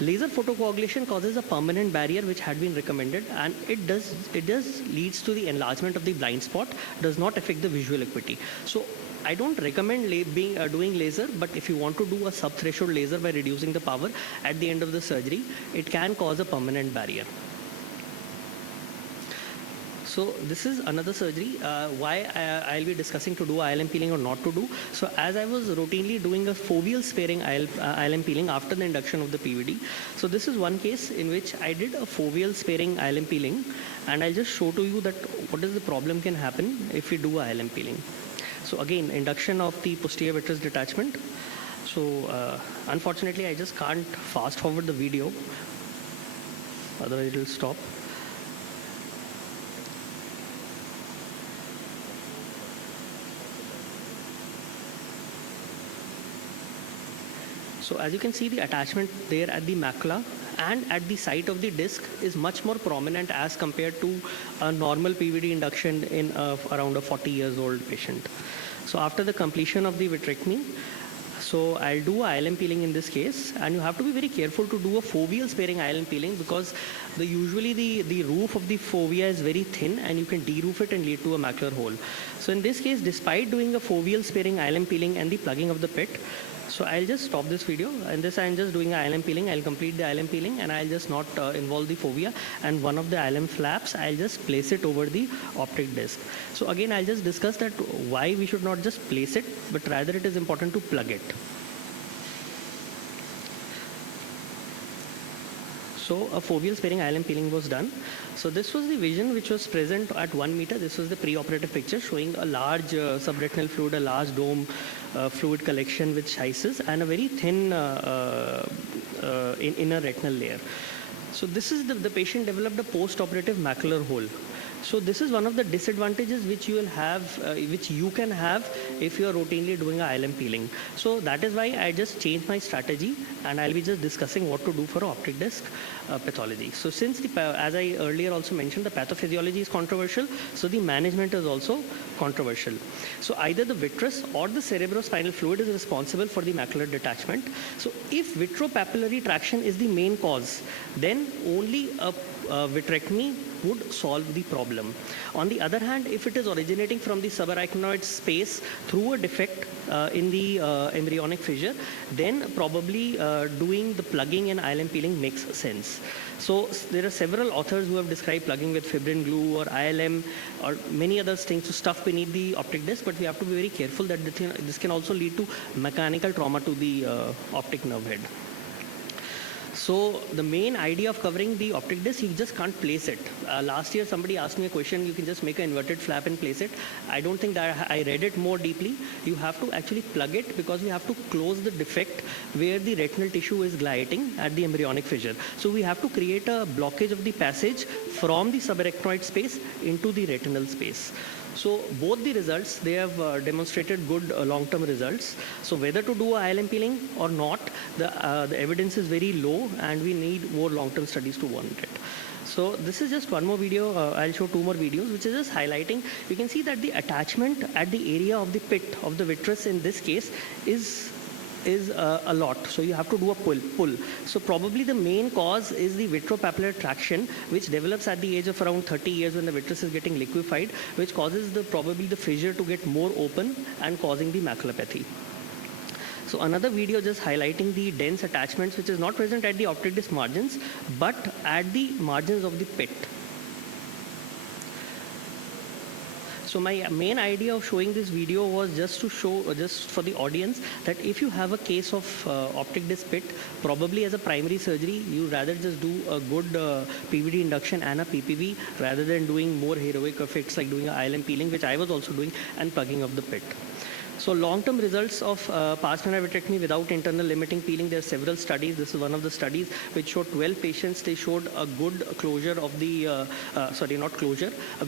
Laser photocoagulation causes a permanent barrier which had been recommended, and it does leads to the enlargement of the blind spot, does not affect the visual acuity. So I don't recommend doing laser, but if you want to do a sub-threshold laser by reducing the power at the end of the surgery, it can cause a permanent barrier. So this is another surgery, why I'll be discussing to do ILM peeling or not to do. So as I was routinely doing a foveal sparing ILM peeling after the induction of the PVD. So this is one case in which I did a foveal sparing ILM peeling, and I'll just show to you that what is the problem can happen if we do ILM peeling. So again, induction of the posterior vitreous detachment. So unfortunately, I just can't fast forward the video, otherwise it will stop. So as you can see, the attachment there at the macula and at the site of the disc is much more prominent as compared to a normal PVD induction in around a 40 years old patient. So after the completion of the vitrectomy, so I'll do ILM peeling in this case, and you have to be very careful to do a foveal sparing ILM peeling because usually the roof of the fovea is very thin and you can de-roof it and lead to a macular hole. So in this case, despite doing a foveal sparing ILM peeling and the plugging of the pit, so I'll just stop this video, and this I'm just doing ILM peeling. I'll complete the ILM peeling and I'll just not involve the fovea, and one of the ILM flaps, I'll just place it over the optic disc. So again, I'll just discuss that why we should not just place it, but rather it is important to plug it. So a foveal sparing ILM peeling was done. So this was the vision which was present at 1 meter. This was the preoperative picture showing a large subretinal fluid, a large dome fluid collection with schisis, and a very thin inner retinal layer. So this is the patient developed a post-operative macular hole. So this is one of the disadvantages which you will have, which you can have if you are routinely doing a ILM peeling. So that is why I just changed my strategy, and I'll be just discussing what to do for optic disc pathology. So since as I earlier also mentioned, the pathophysiology is controversial, so the management is also controversial. So either the vitreous or the cerebrospinal fluid is responsible for the macular detachment. So if vitropapillary traction is the main cause, then only a vitrectomy would solve the problem. On the other hand, if it is originating from the subarachnoid space through a defect in the embryonic fissure, then probably doing the plugging and ILM peeling makes sense. So there are several authors who have described plugging with fibrin glue or ILM or many other things to stuff beneath the optic disc, but we have to be very careful that this can also lead to mechanical trauma to the optic nerve head. So the main idea of covering the optic disc, you just can't place it. Last year somebody asked me a question, you can just make an inverted flap and place it. I don't think that I read it more deeply. You have to actually plug it because we have to close the defect where the retinal tissue is glyting at the embryonic fissure. So we have to create a blockage of the passage from the subarachnoid space into the retinal space. So both the results, they have demonstrated good long-term results. So whether to do ILM peeling or not, the evidence is very low and we need more long-term studies to warrant it. So this is just one more video. I'll show two more videos, which is just highlighting. You can see that the attachment at the area of the pit of the vitreous in this case is a lot. So you have to do a pull. So probably the main cause is the vitropapillary traction, which develops at the age of around 30 years when the vitreous is getting liquefied, which causes probably the fissure to get more open and causing the maculopathy. So another video just highlighting the dense attachments, which is not present at the optic disc margins, but at the margins of the pit. So my main idea of showing this video was just to show, just for the audience, that if you have a case of optic disc pit, probably as a primary surgery, you rather just do a good PVD induction and a PPV rather than doing more heroic effects like doing a ILM peeling, which I was also doing, and plugging of the pit. So long-term results of pars plana vitrectomy without internal limiting peeling, there are several studies. This is one of the studies which showed 12 patients. They showed a good closure of the, a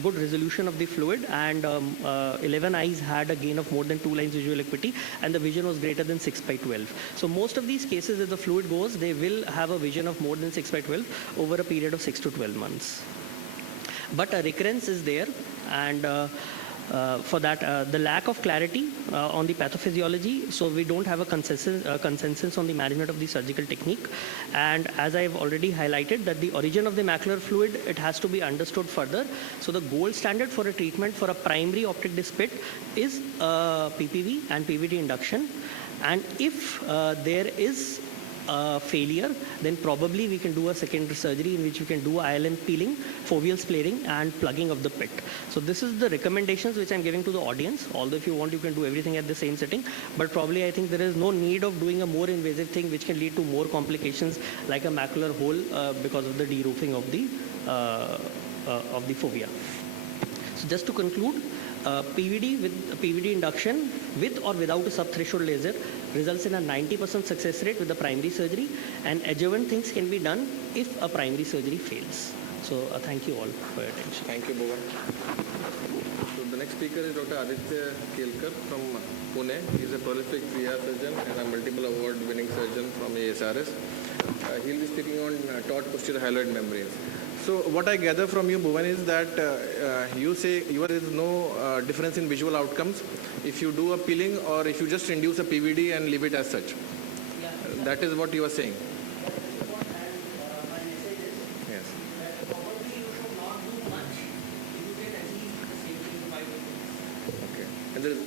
good resolution of the fluid, and 11 eyes had a gain of more than 2 lines visual acuity, and the vision was greater than 6/12. So most of these cases, if the fluid goes, they will have a vision of more than 6/12 over a period of 6 to 12 months. But a recurrence is there, and for that, the lack of clarity on the pathophysiology, so we don't have a consensus on the management of the surgical technique. And as I've already highlighted, that the origin of the macular fluid, it has to be understood further. So the gold standard for a treatment for a primary optic disc pit is PPV and PVD induction. And if there is failure, then probably we can do a secondary surgery in which we can do ILM peeling, foveal splaring, and plugging of the pit. So this is the recommendations which I'm giving to the audience. Although if you want, you can do everything at the same setting, but probably I think there is no need of doing a more invasive thing which can lead to more complications like a macular hole because of the de-roofing of the fovea. So just to conclude, PVD induction with or without a subthreshold laser results in a 90% success rate with the primary surgery, and adjuvant things can be done if a primary surgery fails. So thank you all for your attention. Thank you, Bhuvan. So the next speaker is Dr. Aditya Kelkar from Pune. He is a prolific VR surgeon and a multiple award-winning surgeon from ASRS. He will be speaking on taut posterior hyaloid membranes. So what I gather from you, Bhuvan, is that you say there is no difference in visual outcomes if you do a peeling or if you just induce a PVD and leave it as such. Yeah. That is what you are saying. Yes. Okay. And there is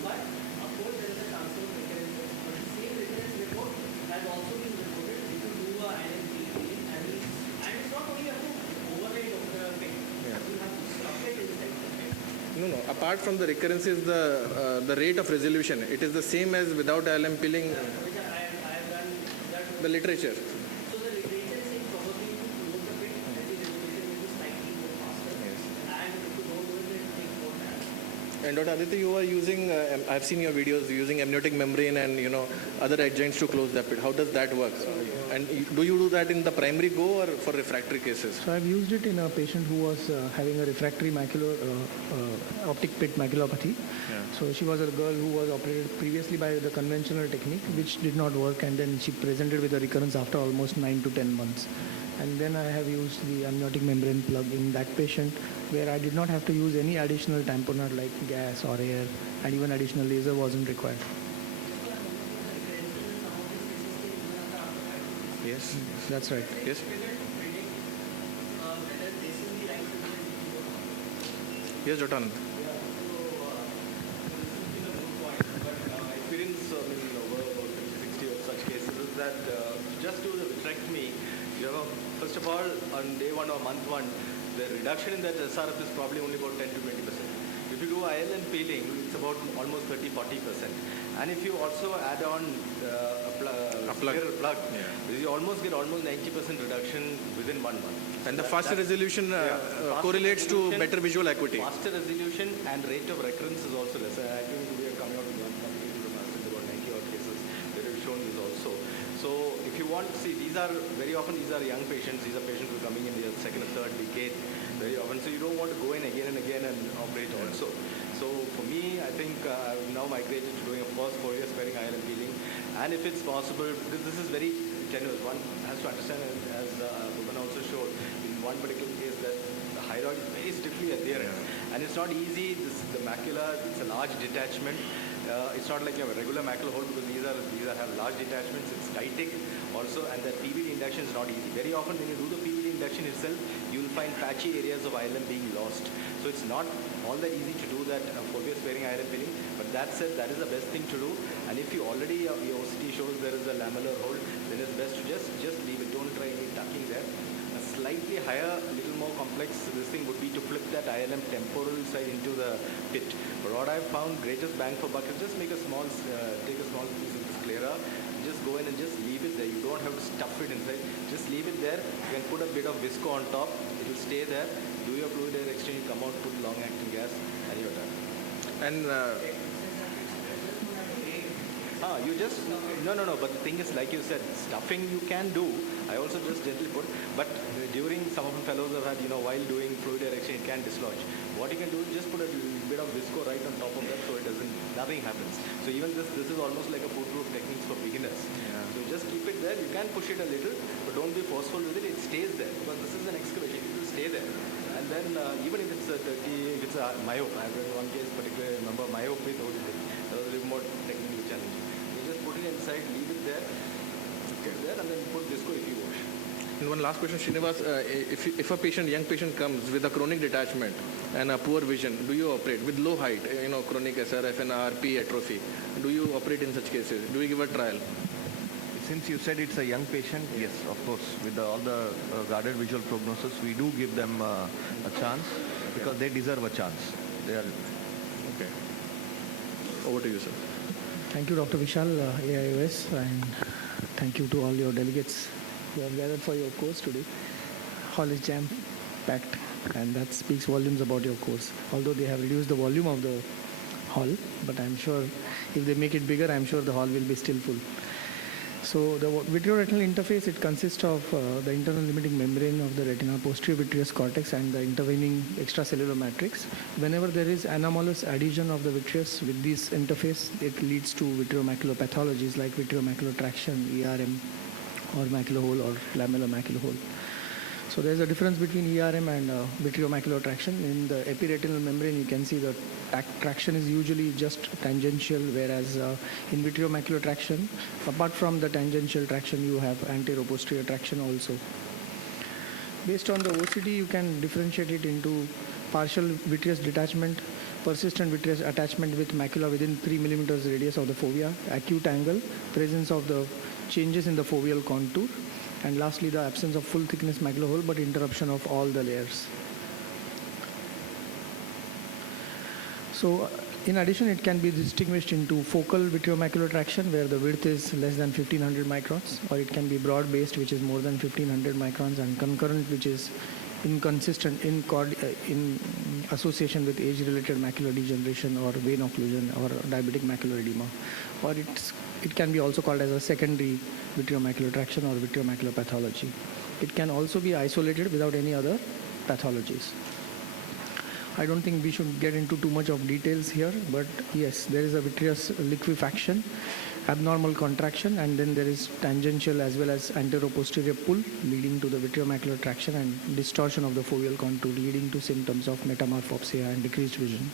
No. Apart from the recurrence is the rate of resolution. It is the same as without ILM peeling. Which I have done that. The literature. So the literature says probably to close the pit, the resolution will be slightly more faster. Yes. And if you don't do it, it will take more time. And Dr. Aditya, you are using, I've seen your videos using amniotic membrane and other adjuncts to close the pit. How does that work? And do you do that in the primary go or for refractory cases? So I've used it in a patient who was having a refractory macular optic pit maculopathy. Yeah. So she was a girl who was operated previously by the conventional technique, which did not work, and then she presented with a recurrence after almost 9 to 10 months. And then I have used the amniotic membrane plug in that patient, where I did not have to use any additional tamponer like gas or air, and even additional laser wasn't required. Yes. That's right. Yes. Yes, Dr. Anand. Experience over about 50, 60 of such cases is that just do the vitrectomy, you have first of all, on day one or month one, the reduction in that SRF is probably only about 10 to 20%. If you do ILM peeling, it's about almost 30-40%. And if you also add on a plug, you almost get almost 90% reduction within 1 month. And the faster resolution correlates to better visual acuity. Faster resolution and rate of recurrence is also less. I think we are coming out with one company to the masters about 90 odd cases that have shown this also. So if you want to see, these are very often these are young patients. These are patients who are coming in their second or third decade very often. So you don't want to go in again and again and operate also. So for me, I think I've now migrated to doing a first 4 years sparing ILM peeling. And if it's possible, this is very tenuous. One has to understand, as Ruben also showed, in one particular case that the hyaloid is very stiffly adherent. And it's not easy. The macula, it's a large detachment. It's not like you have a regular macular hole because these have large detachments. It's tightic also, and that PVD induction is not easy. Very often when you do the PVD induction itself, you will find patchy areas of ILM being lost. So it's not all that easy to do that 4 years sparing ILM peeling. But that said, that is the best thing to do. And if you already your OCT shows there is a lamellar hole, then it's best to just leave it. Don't try any tucking there. A slightly higher, little more complex this thing would be to flip that ILM temporal side into the pit. But what I've found greatest bang for buck is just make a small, take a small piece of this sclera, just go in and just leave it there. You don't have to stuff it inside. Just leave it there. You can put a bit of visco on top. It will stay there. Do your fluid air exchange, come out, put long-acting gas, and you're done. And you just, no, but the thing is, like you said, stuffing you can do. I also just gently put, but during some of the fellows have had, while doing fluid air exchange, it can dislodge. What you can do is just put a bit of visco right on top of that so nothing happens. So even this is almost like a foolproof technique for beginners. Yeah. So just keep it there. You can push it a little, but don't be forceful with it. It stays there because this is an excavation. It will stay there. And then even if it's a myope, I have one case particularly, I remember myope with ODD. That was a little more technically challenging. You just put it inside, leave it there, and then put visco if you wish. And one last question, Srinivas. If a young patient comes with a chronic detachment and a poor vision, do you operate with low height, chronic SRF and RP atrophy? Do you operate in such cases? Do you give a trial? Since you said it's a young patient, yes, of course. With all the guarded visual prognosis, we do give them a chance because they deserve a chance. They are okay. Over to you, sir. Thank you, Dr. Vishal, AIOS, and thank you to all your delegates who have gathered for your course today. Hall is jam-packed, and that speaks volumes about your course. Although they have reduced the volume of the hall, but I'm sure if they make it bigger, I'm sure the hall will be still full. So the vitreoretinal interface, it consists of the internal limiting membrane of the retina, posterior vitreous cortex, and the intervening extracellular matrix. Whenever there is anomalous adhesion of the vitreous with this interface, it leads to vitreomacular pathologies like vitreomacular traction, ERM, or macular hole, or lamellar macular hole. So there's a difference between ERM and vitreomacular traction. In the epiretinal membrane, you can see the traction is usually just tangential, whereas in vitreomacular traction, apart from the tangential traction, you have anterior-posterior traction also. Based on the OCT, you can differentiate it into partial vitreous detachment, persistent vitreous attachment with macula within 3 millimeters radius of the fovea, acute angle, presence of the changes in the foveal contour, and lastly, the absence of full thickness macular hole but interruption of all the layers. So, in addition, it can be distinguished into focal vitreomacular traction where the width is less than 1500 microns, or it can be broad-based, which is more than 1500 microns, and concurrent, which is inconsistent in association with age-related macular degeneration or vein occlusion or diabetic macular edema. Or it can be also called as a secondary vitreomacular traction or vitreomacular pathology. It can also be isolated without any other pathologies. I don't think we should get into too much of details here, but yes, there is a vitreous liquefaction, abnormal contraction, and then there is tangential as well as anteroposterior pull leading to the vitreomacular traction and distortion of the foveal contour leading to symptoms of metamorphopsia and decreased vision.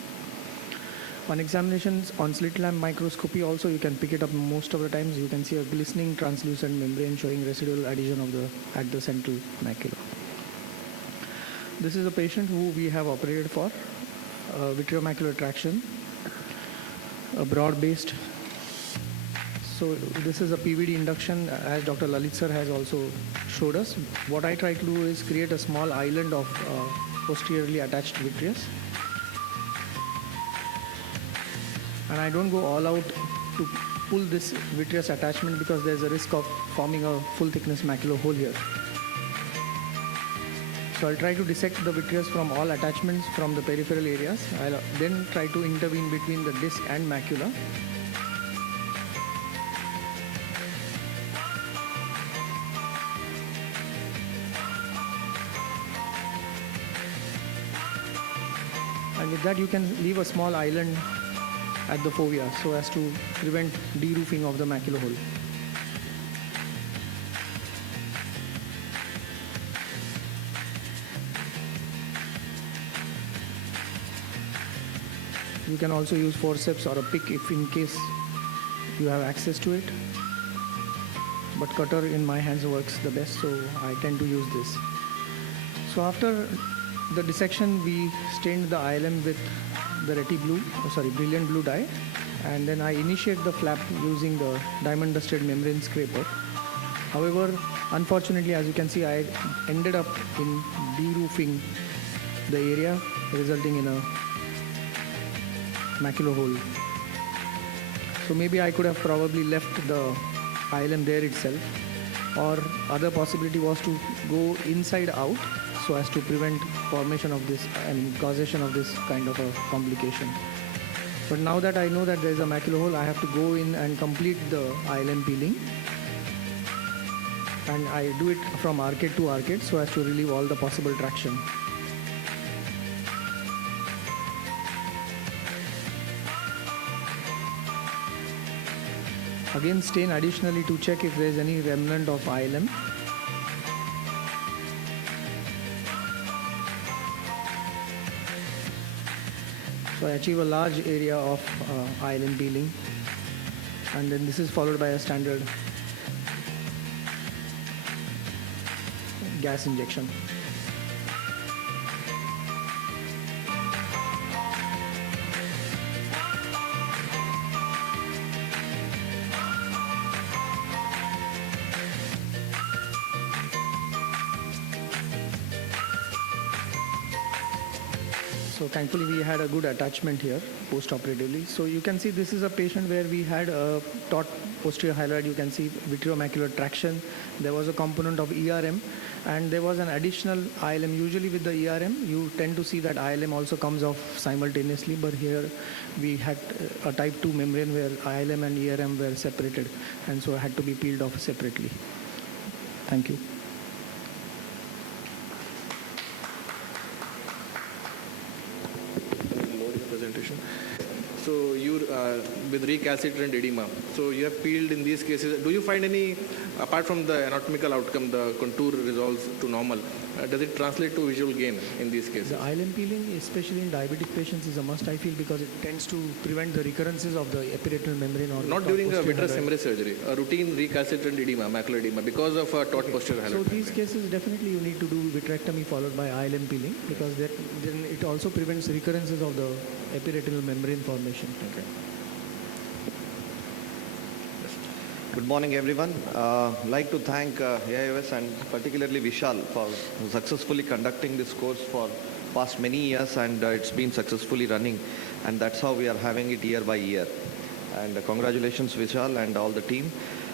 On examinations on slit lamp microscopy also you can pick it up most of the times. You can see a glistening translucent membrane showing residual adhesion of at the central macula. This is a patient who we have operated for vitreomacular traction, a broad-based. So this is a PVD induction, as Dr. Lalit sir has also showed us. What I try to do is create a small island of posteriorly attached vitreous. And I don't go all out to pull this vitreous attachment because there's a risk of forming a full thickness macular hole here. So I'll try to dissect the vitreous from all attachments from the peripheral areas. I'll then try to intervene between the disc and macula. And with that you can leave a small island at the fovea so as to prevent de-roofing of the macular hole. You can also use forceps or a pick if in case you have access to it. But cutter in my hands works the best, so I tend to use this. So after the dissection, we stained the ILM with the brilliant blue dye, and then I initiate the flap using the diamond dusted membrane scraper. However, unfortunately, as you can see, I ended up in de-roofing the area, resulting in a macular hole. So maybe I could have probably left the ILM there itself, or other possibility was to go inside out so as to prevent formation of this, causation of this kind of a complication. But now that I know that there is a macular hole, I have to go in and complete the ILM peeling. And I do it from arcade to arcade so as to relieve all the possible traction. Again, stain additionally to check if there is any remnant of ILM. So I achieve a large area of ILM peeling, and then this is followed by a standard gas injection. So thankfully we had a good attachment here post-operatively. So you can see this is a patient where we had a taut posterior hyaloid. You can see vitreomacular traction. There was a component of ERM, and there was an additional ILM. Usually with the ERM, you tend to see that ILM also comes off simultaneously, but here we had a type 2 membrane where ILM and ERM were separated, and so it had to be peeled off separately. Thank you. So you with recalcitrant edema, so you have peeled in these cases. Do you find any, apart from the anatomical outcome, the contour resolves to normal, does it translate to visual gain in these cases? The ILM peeling, especially in diabetic patients, is a must, I feel, because it tends to prevent the recurrences of the epiretinal membrane. Or not during a vitreous hemorrhage surgery, a routine recalcitrant edema, macular edema, because of a taut posterior hyaloid. So these cases, definitely you need to do vitrectomy followed by ILM peeling, because then it also prevents recurrences of the epiretinal membrane formation. Okay. Good morning, everyone. Like to thank AIOS and particularly Vishal for successfully conducting this course for past many years, and it's been successfully running, and that's how we are having it year by year. And congratulations, Vishal, and all the team.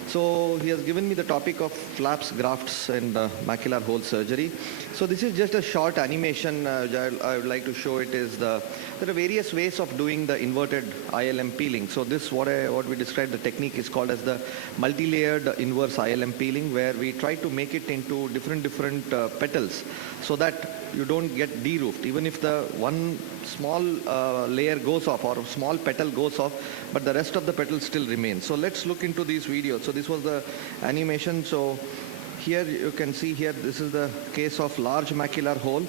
So he has given me the topic of flaps, grafts, and macular hole surgery. So this is just a short animation. I would like to show it is there are various ways of doing the inverted ILM peeling. So this what we described, the technique is called as the multi-layered inverse ILM peeling, where we try to make it into different petals so that you don't get de-roofed. Even if the one small layer goes off or small petal goes off, but the rest of the petals still remain. So let's look into these videos. So this was the animation. So here you can see here, this is the case of large macular hole.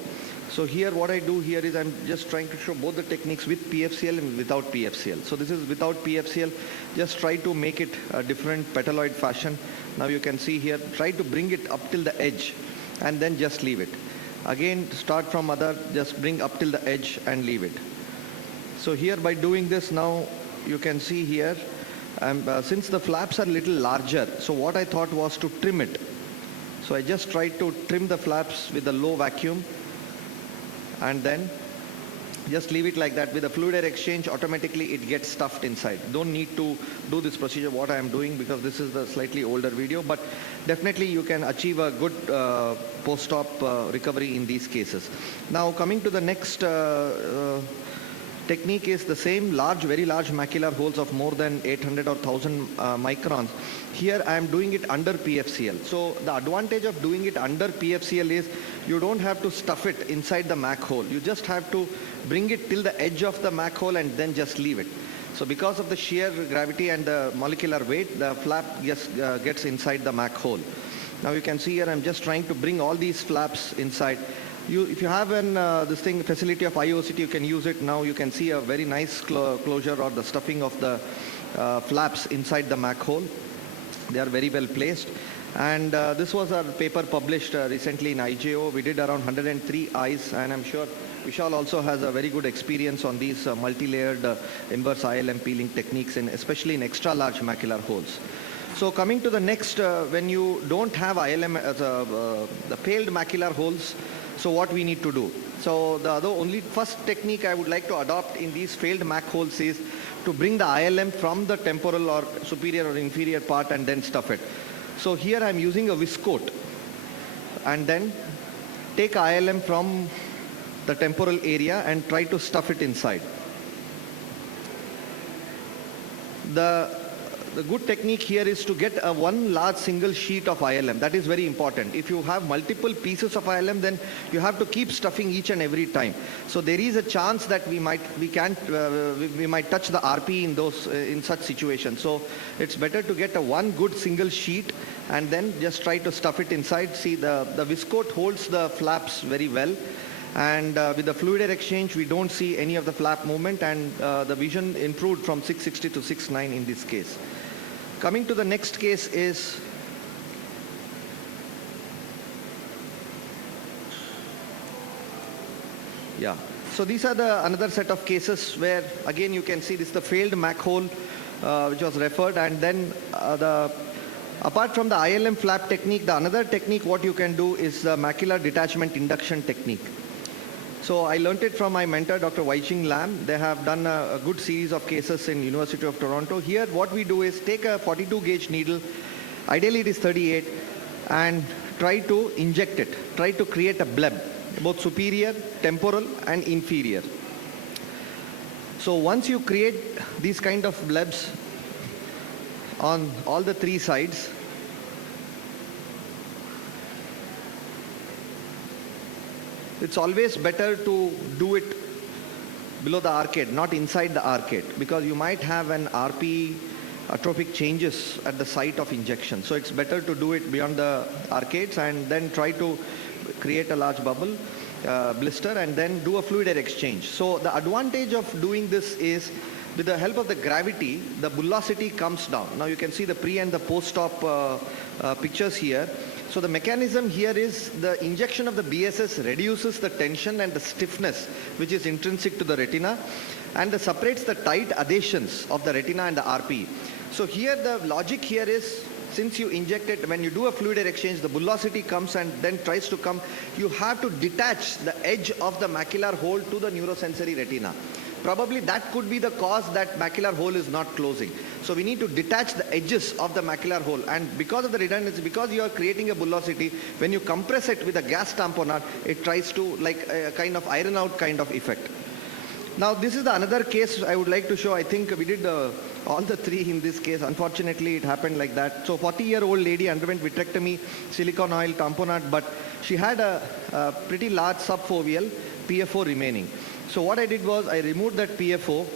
So here what I do here is I'm just trying to show both the techniques with PFCL and without PFCL. So this is without PFCL. Just try to make it a different petaloid fashion. Now you can see here, try to bring it up till the edge and then just leave it. Again, start from other, just bring up till the edge and leave it. So here by doing this now, you can see here, since the flaps are little larger, so what I thought was to trim it. So I just tried to trim the flaps with a low vacuum and then just leave it like that. With the fluid air exchange, automatically it gets stuffed inside. Don't need to do this procedure what I am doing because this is the slightly older video, but definitely you can achieve a good post-op recovery in these cases. Now coming to the next technique is the same very large macular holes of more than 800 or 1000 microns. Here I am doing it under PFCL. So the advantage of doing it under PFCL is you don't have to stuff it inside the Mac hole. You just have to bring it till the edge of the Mac hole and then just leave it. So because of the shear gravity and the molecular weight, the flap just gets inside the Mac hole. Now you can see here I'm just trying to bring all these flaps inside. If you have this facility of IOCT, you can use it. Now you can see a very nice closure or the stuffing of the flaps inside the Mac hole. They are very well placed. And this was a paper published recently in IJO. We did around 103 eyes, and I'm sure Vishal also has a very good experience on these multi-layered inverse ILM peeling techniques, especially in extra large macular holes. So coming to the next, when you don't have ILM, the paled macular holes, so what we need to do? So the first technique I would like to adopt in these failed Mac holes is to bring the ILM from the temporal or superior or inferior part and then stuff it. So here I'm using a viscoat and then take ILM from the temporal area and try to stuff it inside. The good technique here is to get one large single sheet of ILM. That is very important. If you have multiple pieces of ILM, then you have to keep stuffing each and every time. So there is a chance that we might touch the RP in such situations. So it's better to get one good single sheet and then just try to stuff it inside. See, the viscoat holds the flaps very well. And with the fluid air exchange, we don't see any of the flap movement, and the vision improved from 660 to 6.9 in this case. Coming to the next case is so these are another set of cases where again you can see this is the failed Mac hole which was referred, and then apart from the ILM flap technique, the another technique what you can do is the macular detachment induction technique. So I learned it from my mentor, Dr. Wai-Ching Lam. They have done a good series of cases in University of Toronto. Here, what we do is take a 42 gauge needle, ideally it is 38, and try to inject it, try to create a bleb, both superior, temporal, and inferior. So once you create these kind of blebs on all the three sides, it's always better to do it below the arcade, not inside the arcade, because you might have an RP atrophic changes at the site of injection. So it's better to do it beyond the arcades and then try to create a large bubble, blister, and then do a fluid air exchange. So the advantage of doing this is with the help of the gravity, the bullosity comes down. Now you can see the pre and the post-op pictures here. So the mechanism here is the injection of the BSS reduces the tension and the stiffness which is intrinsic to the retina, and separates the tight adhesions of the retina and the RP. So here the logic here is, since you inject it, when you do a fluid air exchange, the bullosity comes and then tries to come, you have to detach the edge of the macular hole to the neurosensory retina. Probably that could be the cause that macular hole is not closing. So we need to detach the edges of the macular hole, and because of the redundancy, because you are creating a bullosity, when you compress it with a gas tamponade, it tries to like a kind of iron out kind of effect. Now this is the another case I would like to show. I think we did all the three in this case. Unfortunately, it happened like that. So 40-year-old lady underwent vitrectomy, silicone oil, tamponade, but she had a pretty large subfoveal PFO remaining. So what I did was I removed that PFO.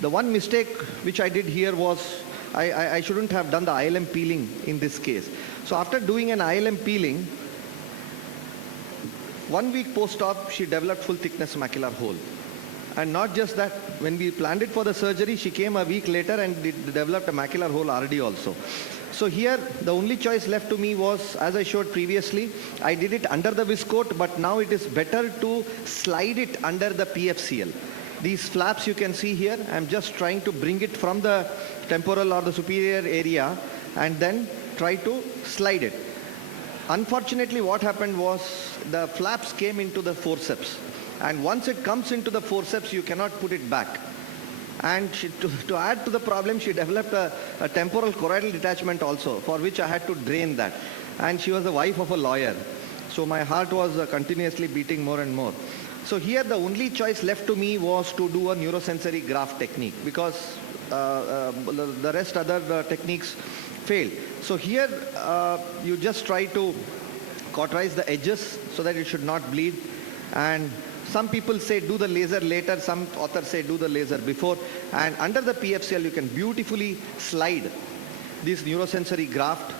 The one mistake which I did here was I shouldn't have done the ILM peeling in this case. So after doing an ILM peeling, 1 week post-op, she developed full thickness macular hole. And not just that, when we planned it for the surgery, she came a week later and developed a macular hole RD also. So here, the only choice left to me was, as I showed previously, I did it under the viscoat, but now it is better to slide it under the PFCL. These flaps you can see here, I'm just trying to bring it from the temporal or the superior area and then try to slide it. Unfortunately, what happened was the flaps came into the forceps, and once it comes into the forceps, you cannot put it back. And to add to the problem, she developed a temporal choroidal detachment also, for which I had to drain that. And she was the wife of a lawyer. So my heart was continuously beating more and more. So here the only choice left to me was to do a neurosensory graft technique, because the rest other techniques failed. So here you just try to cauterize the edges so that it should not bleed. And some people say do the laser later, some authors say do the laser before. And under the PFCL you can beautifully slide this neurosensory graft.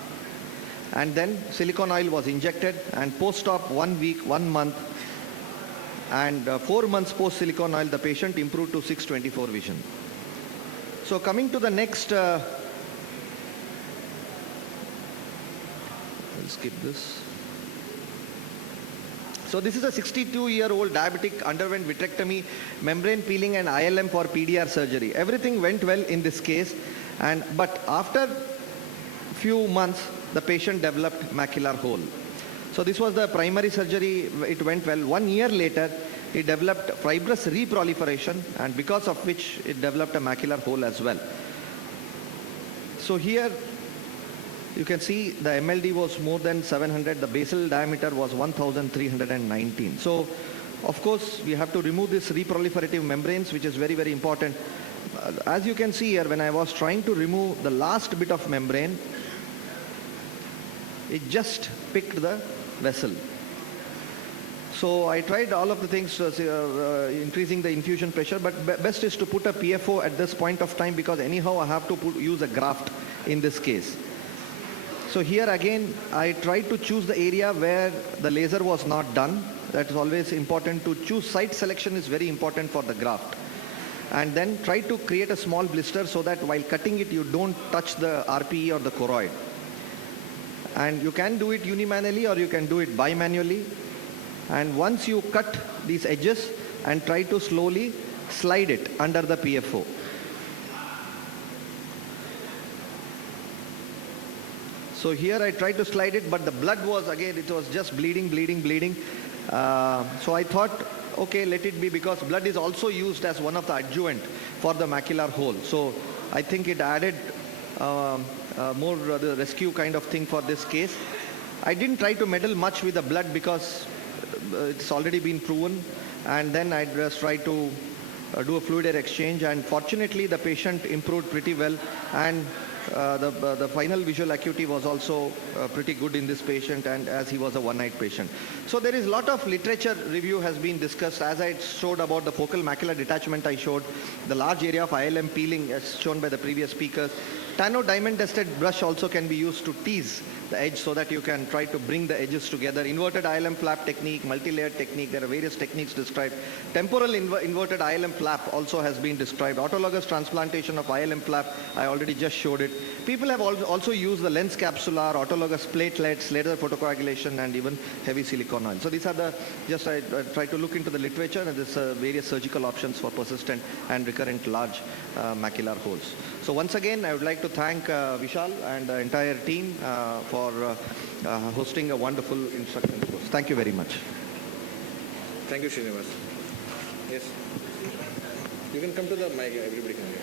And then silicone oil was injected, and post-op 1 week, 1 month, and 4 months post silicone oil, the patient improved to 624 vision. So coming to the next, I'll skip this. So this is a 62-year-old diabetic, underwent vitrectomy, membrane peeling and ILM for PDR surgery. Everything went well in this case, but after few months, the patient developed macular hole. So this was the primary surgery, it went well. 1 year later, it developed fibrous reproliferation, and because of which it developed a macular hole as well. So here, you can see the MLD was more than 700, the basal diameter was 1319. So, of course, we have to remove this reproliferative membranes, which is very, very important. As you can see here, when I was trying to remove the last bit of membrane, it just picked the vessel. So I tried all of the things, increasing the infusion pressure, but best is to put a PFO at this point of time, because anyhow I have to use a graft in this case. So here again, I tried to choose the area where the laser was not done. That is always important. To choose site selection is very important for the graft. And then try to create a small blister so that while cutting it, you don't touch the RPE or the choroid. And you can do it unimanually or you can do it bimanually. And once you cut these edges and try to slowly slide it under the PFO. So here I tried to slide it, but the blood was, again, it was just bleeding. So I thought, okay, let it be, because blood is also used as one of the adjuvant for the macular hole. So I think it added more the rescue kind of thing for this case. I didn't try to meddle much with the blood because it's already been proven. And then I just tried to do a fluid air exchange, and fortunately the patient improved pretty well, and the final visual acuity was also pretty good in this patient, and as he was a one-eyed patient. So there is a lot of literature review has been discussed. As I showed about the focal macular detachment, I showed the large area of ILM peeling as shown by the previous speakers. Tano diamond dusted brush also can be used to tease the edge so that you can try to bring the edges together. Inverted ILM flap technique, multi-layered technique, there are various techniques described. Temporal inverted ILM flap also has been described. Autologous transplantation of ILM flap, I already just showed it. People have also used the lens capsular, autologous platelets, laser photocoagulation, and even heavy silicone oil. So these are the, just I try to look into the literature, and there's various surgical options for persistent and recurrent large macular holes. So once again, I would like to thank Vishal and the entire team for hosting a wonderful instruction course. Thank you very much. Thank you, Srinivas. Yes. You can come to the mic, everybody can hear.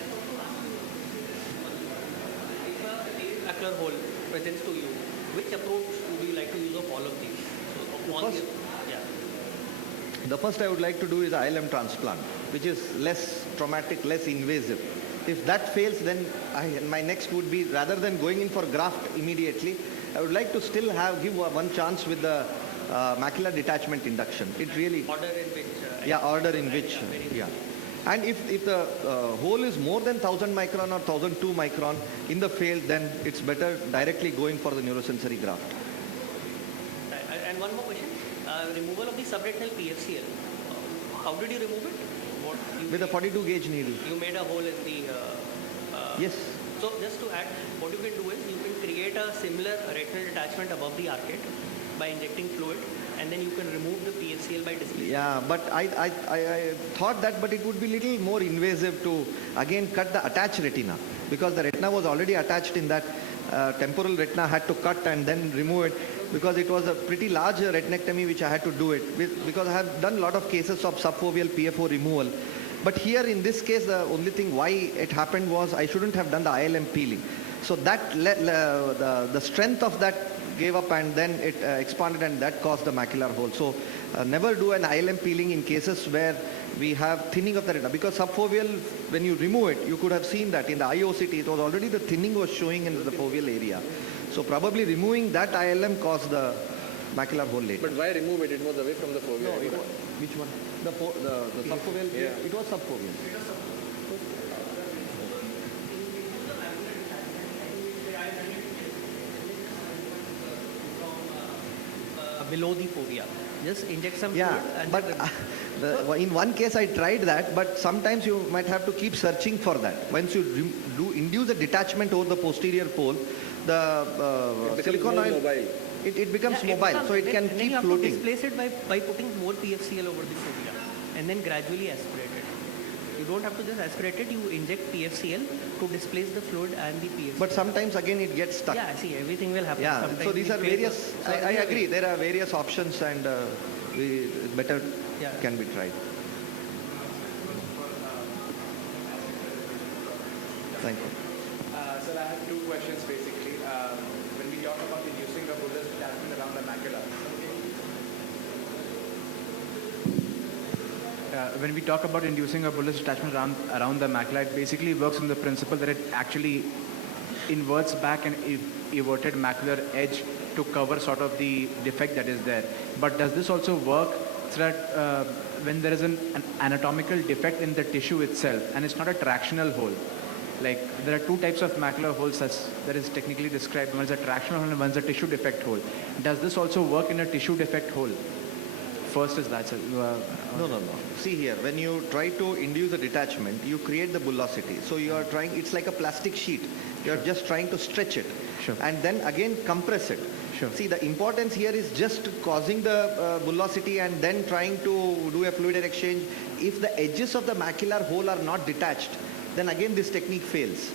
Macular hole presents to you. Which approach would you like to use of all of these? So, of all First, yeah. the first I would like to do is ILM transplant, which is less traumatic, less invasive. If that fails, then my next would be, rather than going in for graft immediately, I would like to still give one chance with the macular detachment induction. It really... Order in which... order in which, yeah. And if the hole is more than 1000 micron or 1002 micron in the field, then it's better directly going for the neurosensory graft. And one more question. Removal of the subretinal PFCL. How did you remove it? With a 42 gauge needle. You made a hole in the... Yes. So just to add, what you can do is you can create a similar retinal detachment above the arcade by injecting fluid, and then you can remove the PFCL by displacing. Yeah, but I thought that, but it would be little more invasive to again cut the attached retina, because the retina was already attached in that temporal retina, had to cut and then remove it, because it was a pretty large retinectomy which I had to do it because I have done a lot of cases of subfoveal PFO removal. But here in this case, the only thing why it happened was I shouldn't have done the ILM peeling. So that the strength of that gave up, and then it expanded, and that caused the macular hole. So never do an ILM peeling in cases where we have thinning of the retina, because subfoveal, when you remove it, you could have seen that in the IOCT, it was already the thinning was showing in the foveal area. So probably removing that ILM caused the macular hole later. But why remove it? It was away from the fovea. No, which one? The subfoveal? Yeah. It was subfoveal. Below the fovea. Just inject some Yeah, fluid and but then in one case I tried that, but sometimes you might have to keep searching for that. Once you do induce a detachment over the posterior pole, the silicone oil, mobile. it becomes Yeah, mobile, so it then can you keep have to floating. displace it by putting more PFCL over the fovea and then gradually aspirate it. You don't have to just aspirate it, you inject PFCL to displace the fluid and the PFCL. But sometimes again it gets stuck. yeah, see, everything will happen. Yeah, Sometimes so these we are fail various, to- I agree, there are various options, and better Yeah. can be tried. Thank you. Sir, I have two questions basically. When we talk about inducing a bullous detachment around the macula, when we talk about inducing a bullous detachment around the macula, it basically works on the principle that it actually inverts back an everted macular edge to cover sort of the defect that is there. But does this also work so that when there is an anatomical defect in the tissue itself and it's not a tractional hole? Like there are two types of macular holes that is technically described. One is a tractional hole and one is a tissue defect hole. Does this also work in a tissue defect hole? First is that, sir. No. See here, when you try to induce a detachment, you create the bullosity. So you are trying, it's like a plastic sheet. You are just trying to stretch it. Sure. And then again compress it. Sure. See, the importance here is just causing the bullosity and then trying to do a fluid exchange. If the edges of the macular hole are not detached, then again this technique fails.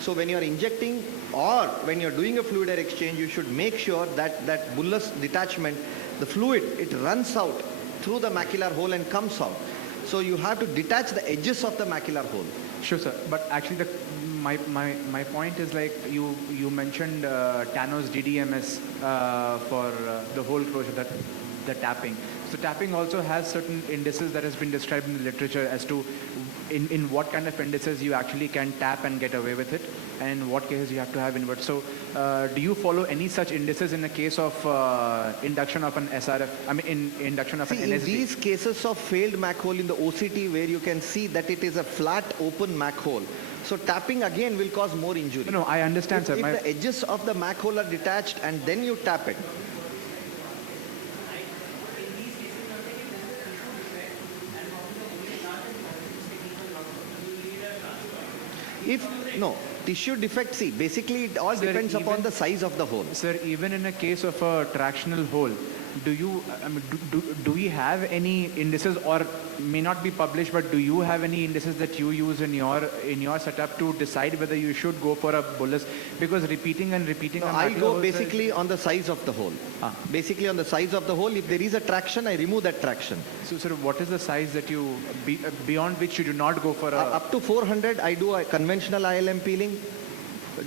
So when you are injecting or when you are doing a fluid exchange, you should make sure that that bullous detachment, the fluid, it runs out through the macular hole and comes out. So you have to detach the edges of the macular hole. Sure, sir. But actually, my point is like you mentioned Tano's DDMS for the hole closure, the tapping. So tapping also has certain indices that has been described in the literature as to in what kind of indices you actually can tap and get away with it, and in what cases you have to have invert. So do you follow any such indices in the case of induction of an SRF, induction of an See, in NSD? these cases of failed mac hole in the OCT, where you can see that it is a flat open mac hole, so tapping again will cause more injury. No, I understand, sir. If the edges of the mac hole are detached and then you tap it, tissue defect, see, basically it all depends upon the size of the hole. Sir, even in a case of a tractional hole, do we have any indices, or may not be published, but do you have any indices that you use in your setup to decide whether you should go for a bullous? Because repeating and repeating. I go basically on the size of the hole. Basically on the size of the hole. If there is a traction, I remove that traction. So, sir, what is the size that you beyond which you do not go for a? Up to 400, I do a conventional ILM peeling.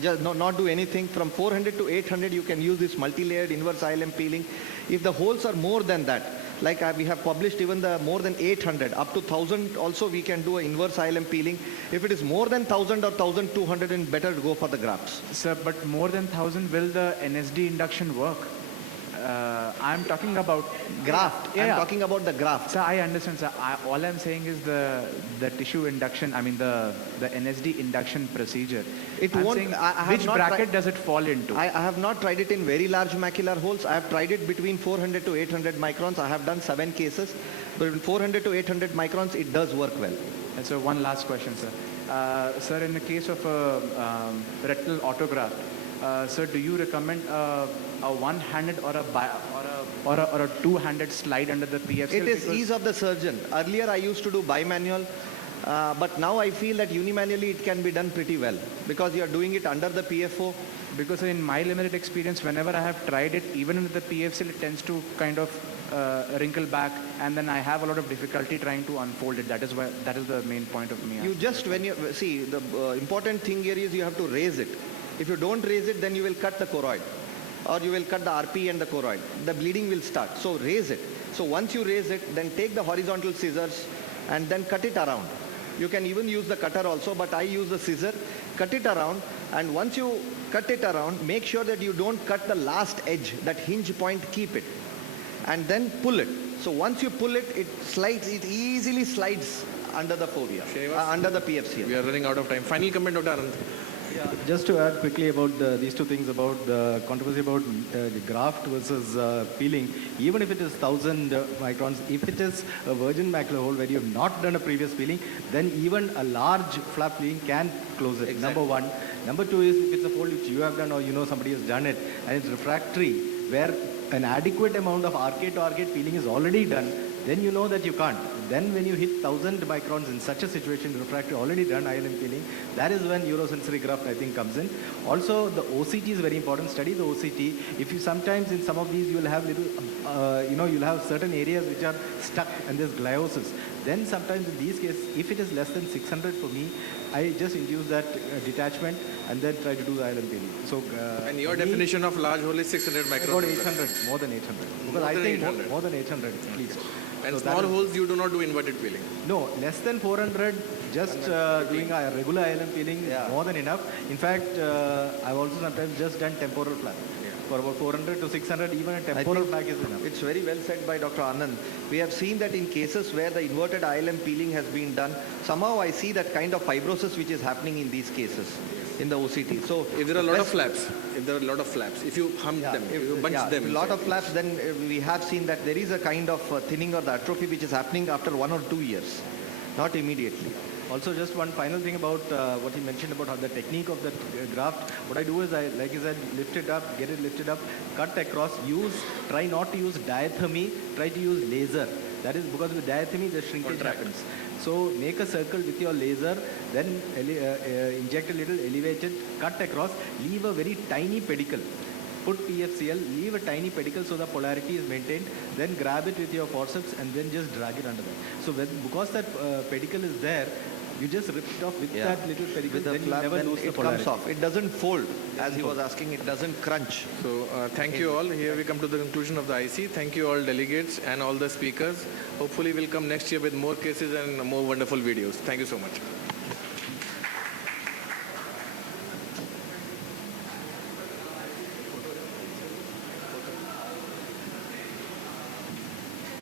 Just not do anything. From 400 to 800, you can use this multi-layered inverse ILM peeling. If the holes are more than that, like we have published even the more than 800, up to 1000 also we can do an inverse ILM peeling. If it is more than 1000 or 1200, then better to go for the grafts. Sir, but more than 1000, will the NSD induction work? I'm talking about graft. Yeah. I'm talking about the graft. Sir, I understand, sir. All I'm saying is the tissue induction, the NSD induction procedure. It I'm won't. saying, I which bracket does it fall into? I have not tried it in very large macular holes. I have tried it between 400 to 800 microns. I have done 7 cases. But in 400 to 800 microns, it does work well. And so one last question, sir. Sir, in the case of a retinal autograft, sir, do you recommend a one-handed or a or a two-handed slide under the PFC? It is ease of the surgeon. Earlier I used to do bimanual, but now I feel that unimanually it can be done pretty well because you are doing it under the PFO. Because in my limited experience, whenever I have tried it, even with the PFC, it tends to kind of wrinkle back, and then I have a lot of difficulty trying to unfold it. That is the main point of me. You just, when you see, the important thing here is you have to raise it. If you don't raise it, then you will cut the choroid, or you will cut the RP and the choroid. The bleeding will start. So raise it. So once you raise it, then take the horizontal scissors and then cut it around. You can even use the cutter also, but I use the scissor. Cut it around, and once you cut it around, make sure that you don't cut the last edge, that hinge point, keep it. And then pull it. So once you pull it, it easily slides under the fovea, under the PFCL. We are running out of time. Final comment, Dr. Anand. Yeah, just to add quickly about these two things about the controversy about graft versus peeling. Even if it is 1,000 microns, if it is a virgin macular hole where you have not done a previous peeling, then even a large flap peeling can close it. Exactly. Number one. Number two is if it's a hole which you have done or you know somebody has done it and it's refractory, where an adequate amount of arcade to arcade peeling is already done, then you know that you can't. Then when you hit 1,000 microns in such a situation, refractory already done ILM peeling, that is when urosensory graft I think comes in. Also the OCT is very important. Study the OCT. If you sometimes in some of these you will have little, you'll have certain areas which are stuck and there's gliosis. Then sometimes in these cases, if it is less than 600 for me, I just induce that detachment and then try to do the ILM peeling. So, And your definition of large hole is 600 microns. about 800, more than 800. Because More I than think 800. more than 800 at least. And So that small is- holes, you do not do inverted peeling. No, less than 400, just doing a regular ILM peeling is more than enough. In fact, I've also sometimes just done temporal flap. For about 400 to 600, even a temporal flap is enough. It's very well said by Dr. Anand. We have seen that in cases where the inverted ILM peeling has been done, somehow I see that kind of fibrosis which is happening in these cases in the OCT. So If there are a lot of flaps, if you hump them, if you bunch them. a lot of flaps, then we have seen that there is a kind of thinning or the atrophy which is happening after 1 or 2 years, not immediately. Also, just one final thing about what he mentioned about how the technique of the graft. What I do is I, like he said, lift it up, get it lifted up, cut across, try not to use diathermy, try to use laser. That is because with diathermy the shrinkage happens. So make a circle with your laser, then inject a little, elevate it, cut across, leave a very tiny pedicle. Put PFCL, leave a tiny pedicle so the polarity is maintained, then grab it with your forceps and then just drag it under that. So because that pedicle is there, you just rip it off with that little pedicle, With the then you flap, never then lose the it polarity. comes off. It doesn't fold, as he was asking, it doesn't crunch. So thank you all. Here we come to the conclusion of the IC. Thank you all delegates and all the speakers. Hopefully we'll come next year with more cases and more wonderful videos. Thank you so much.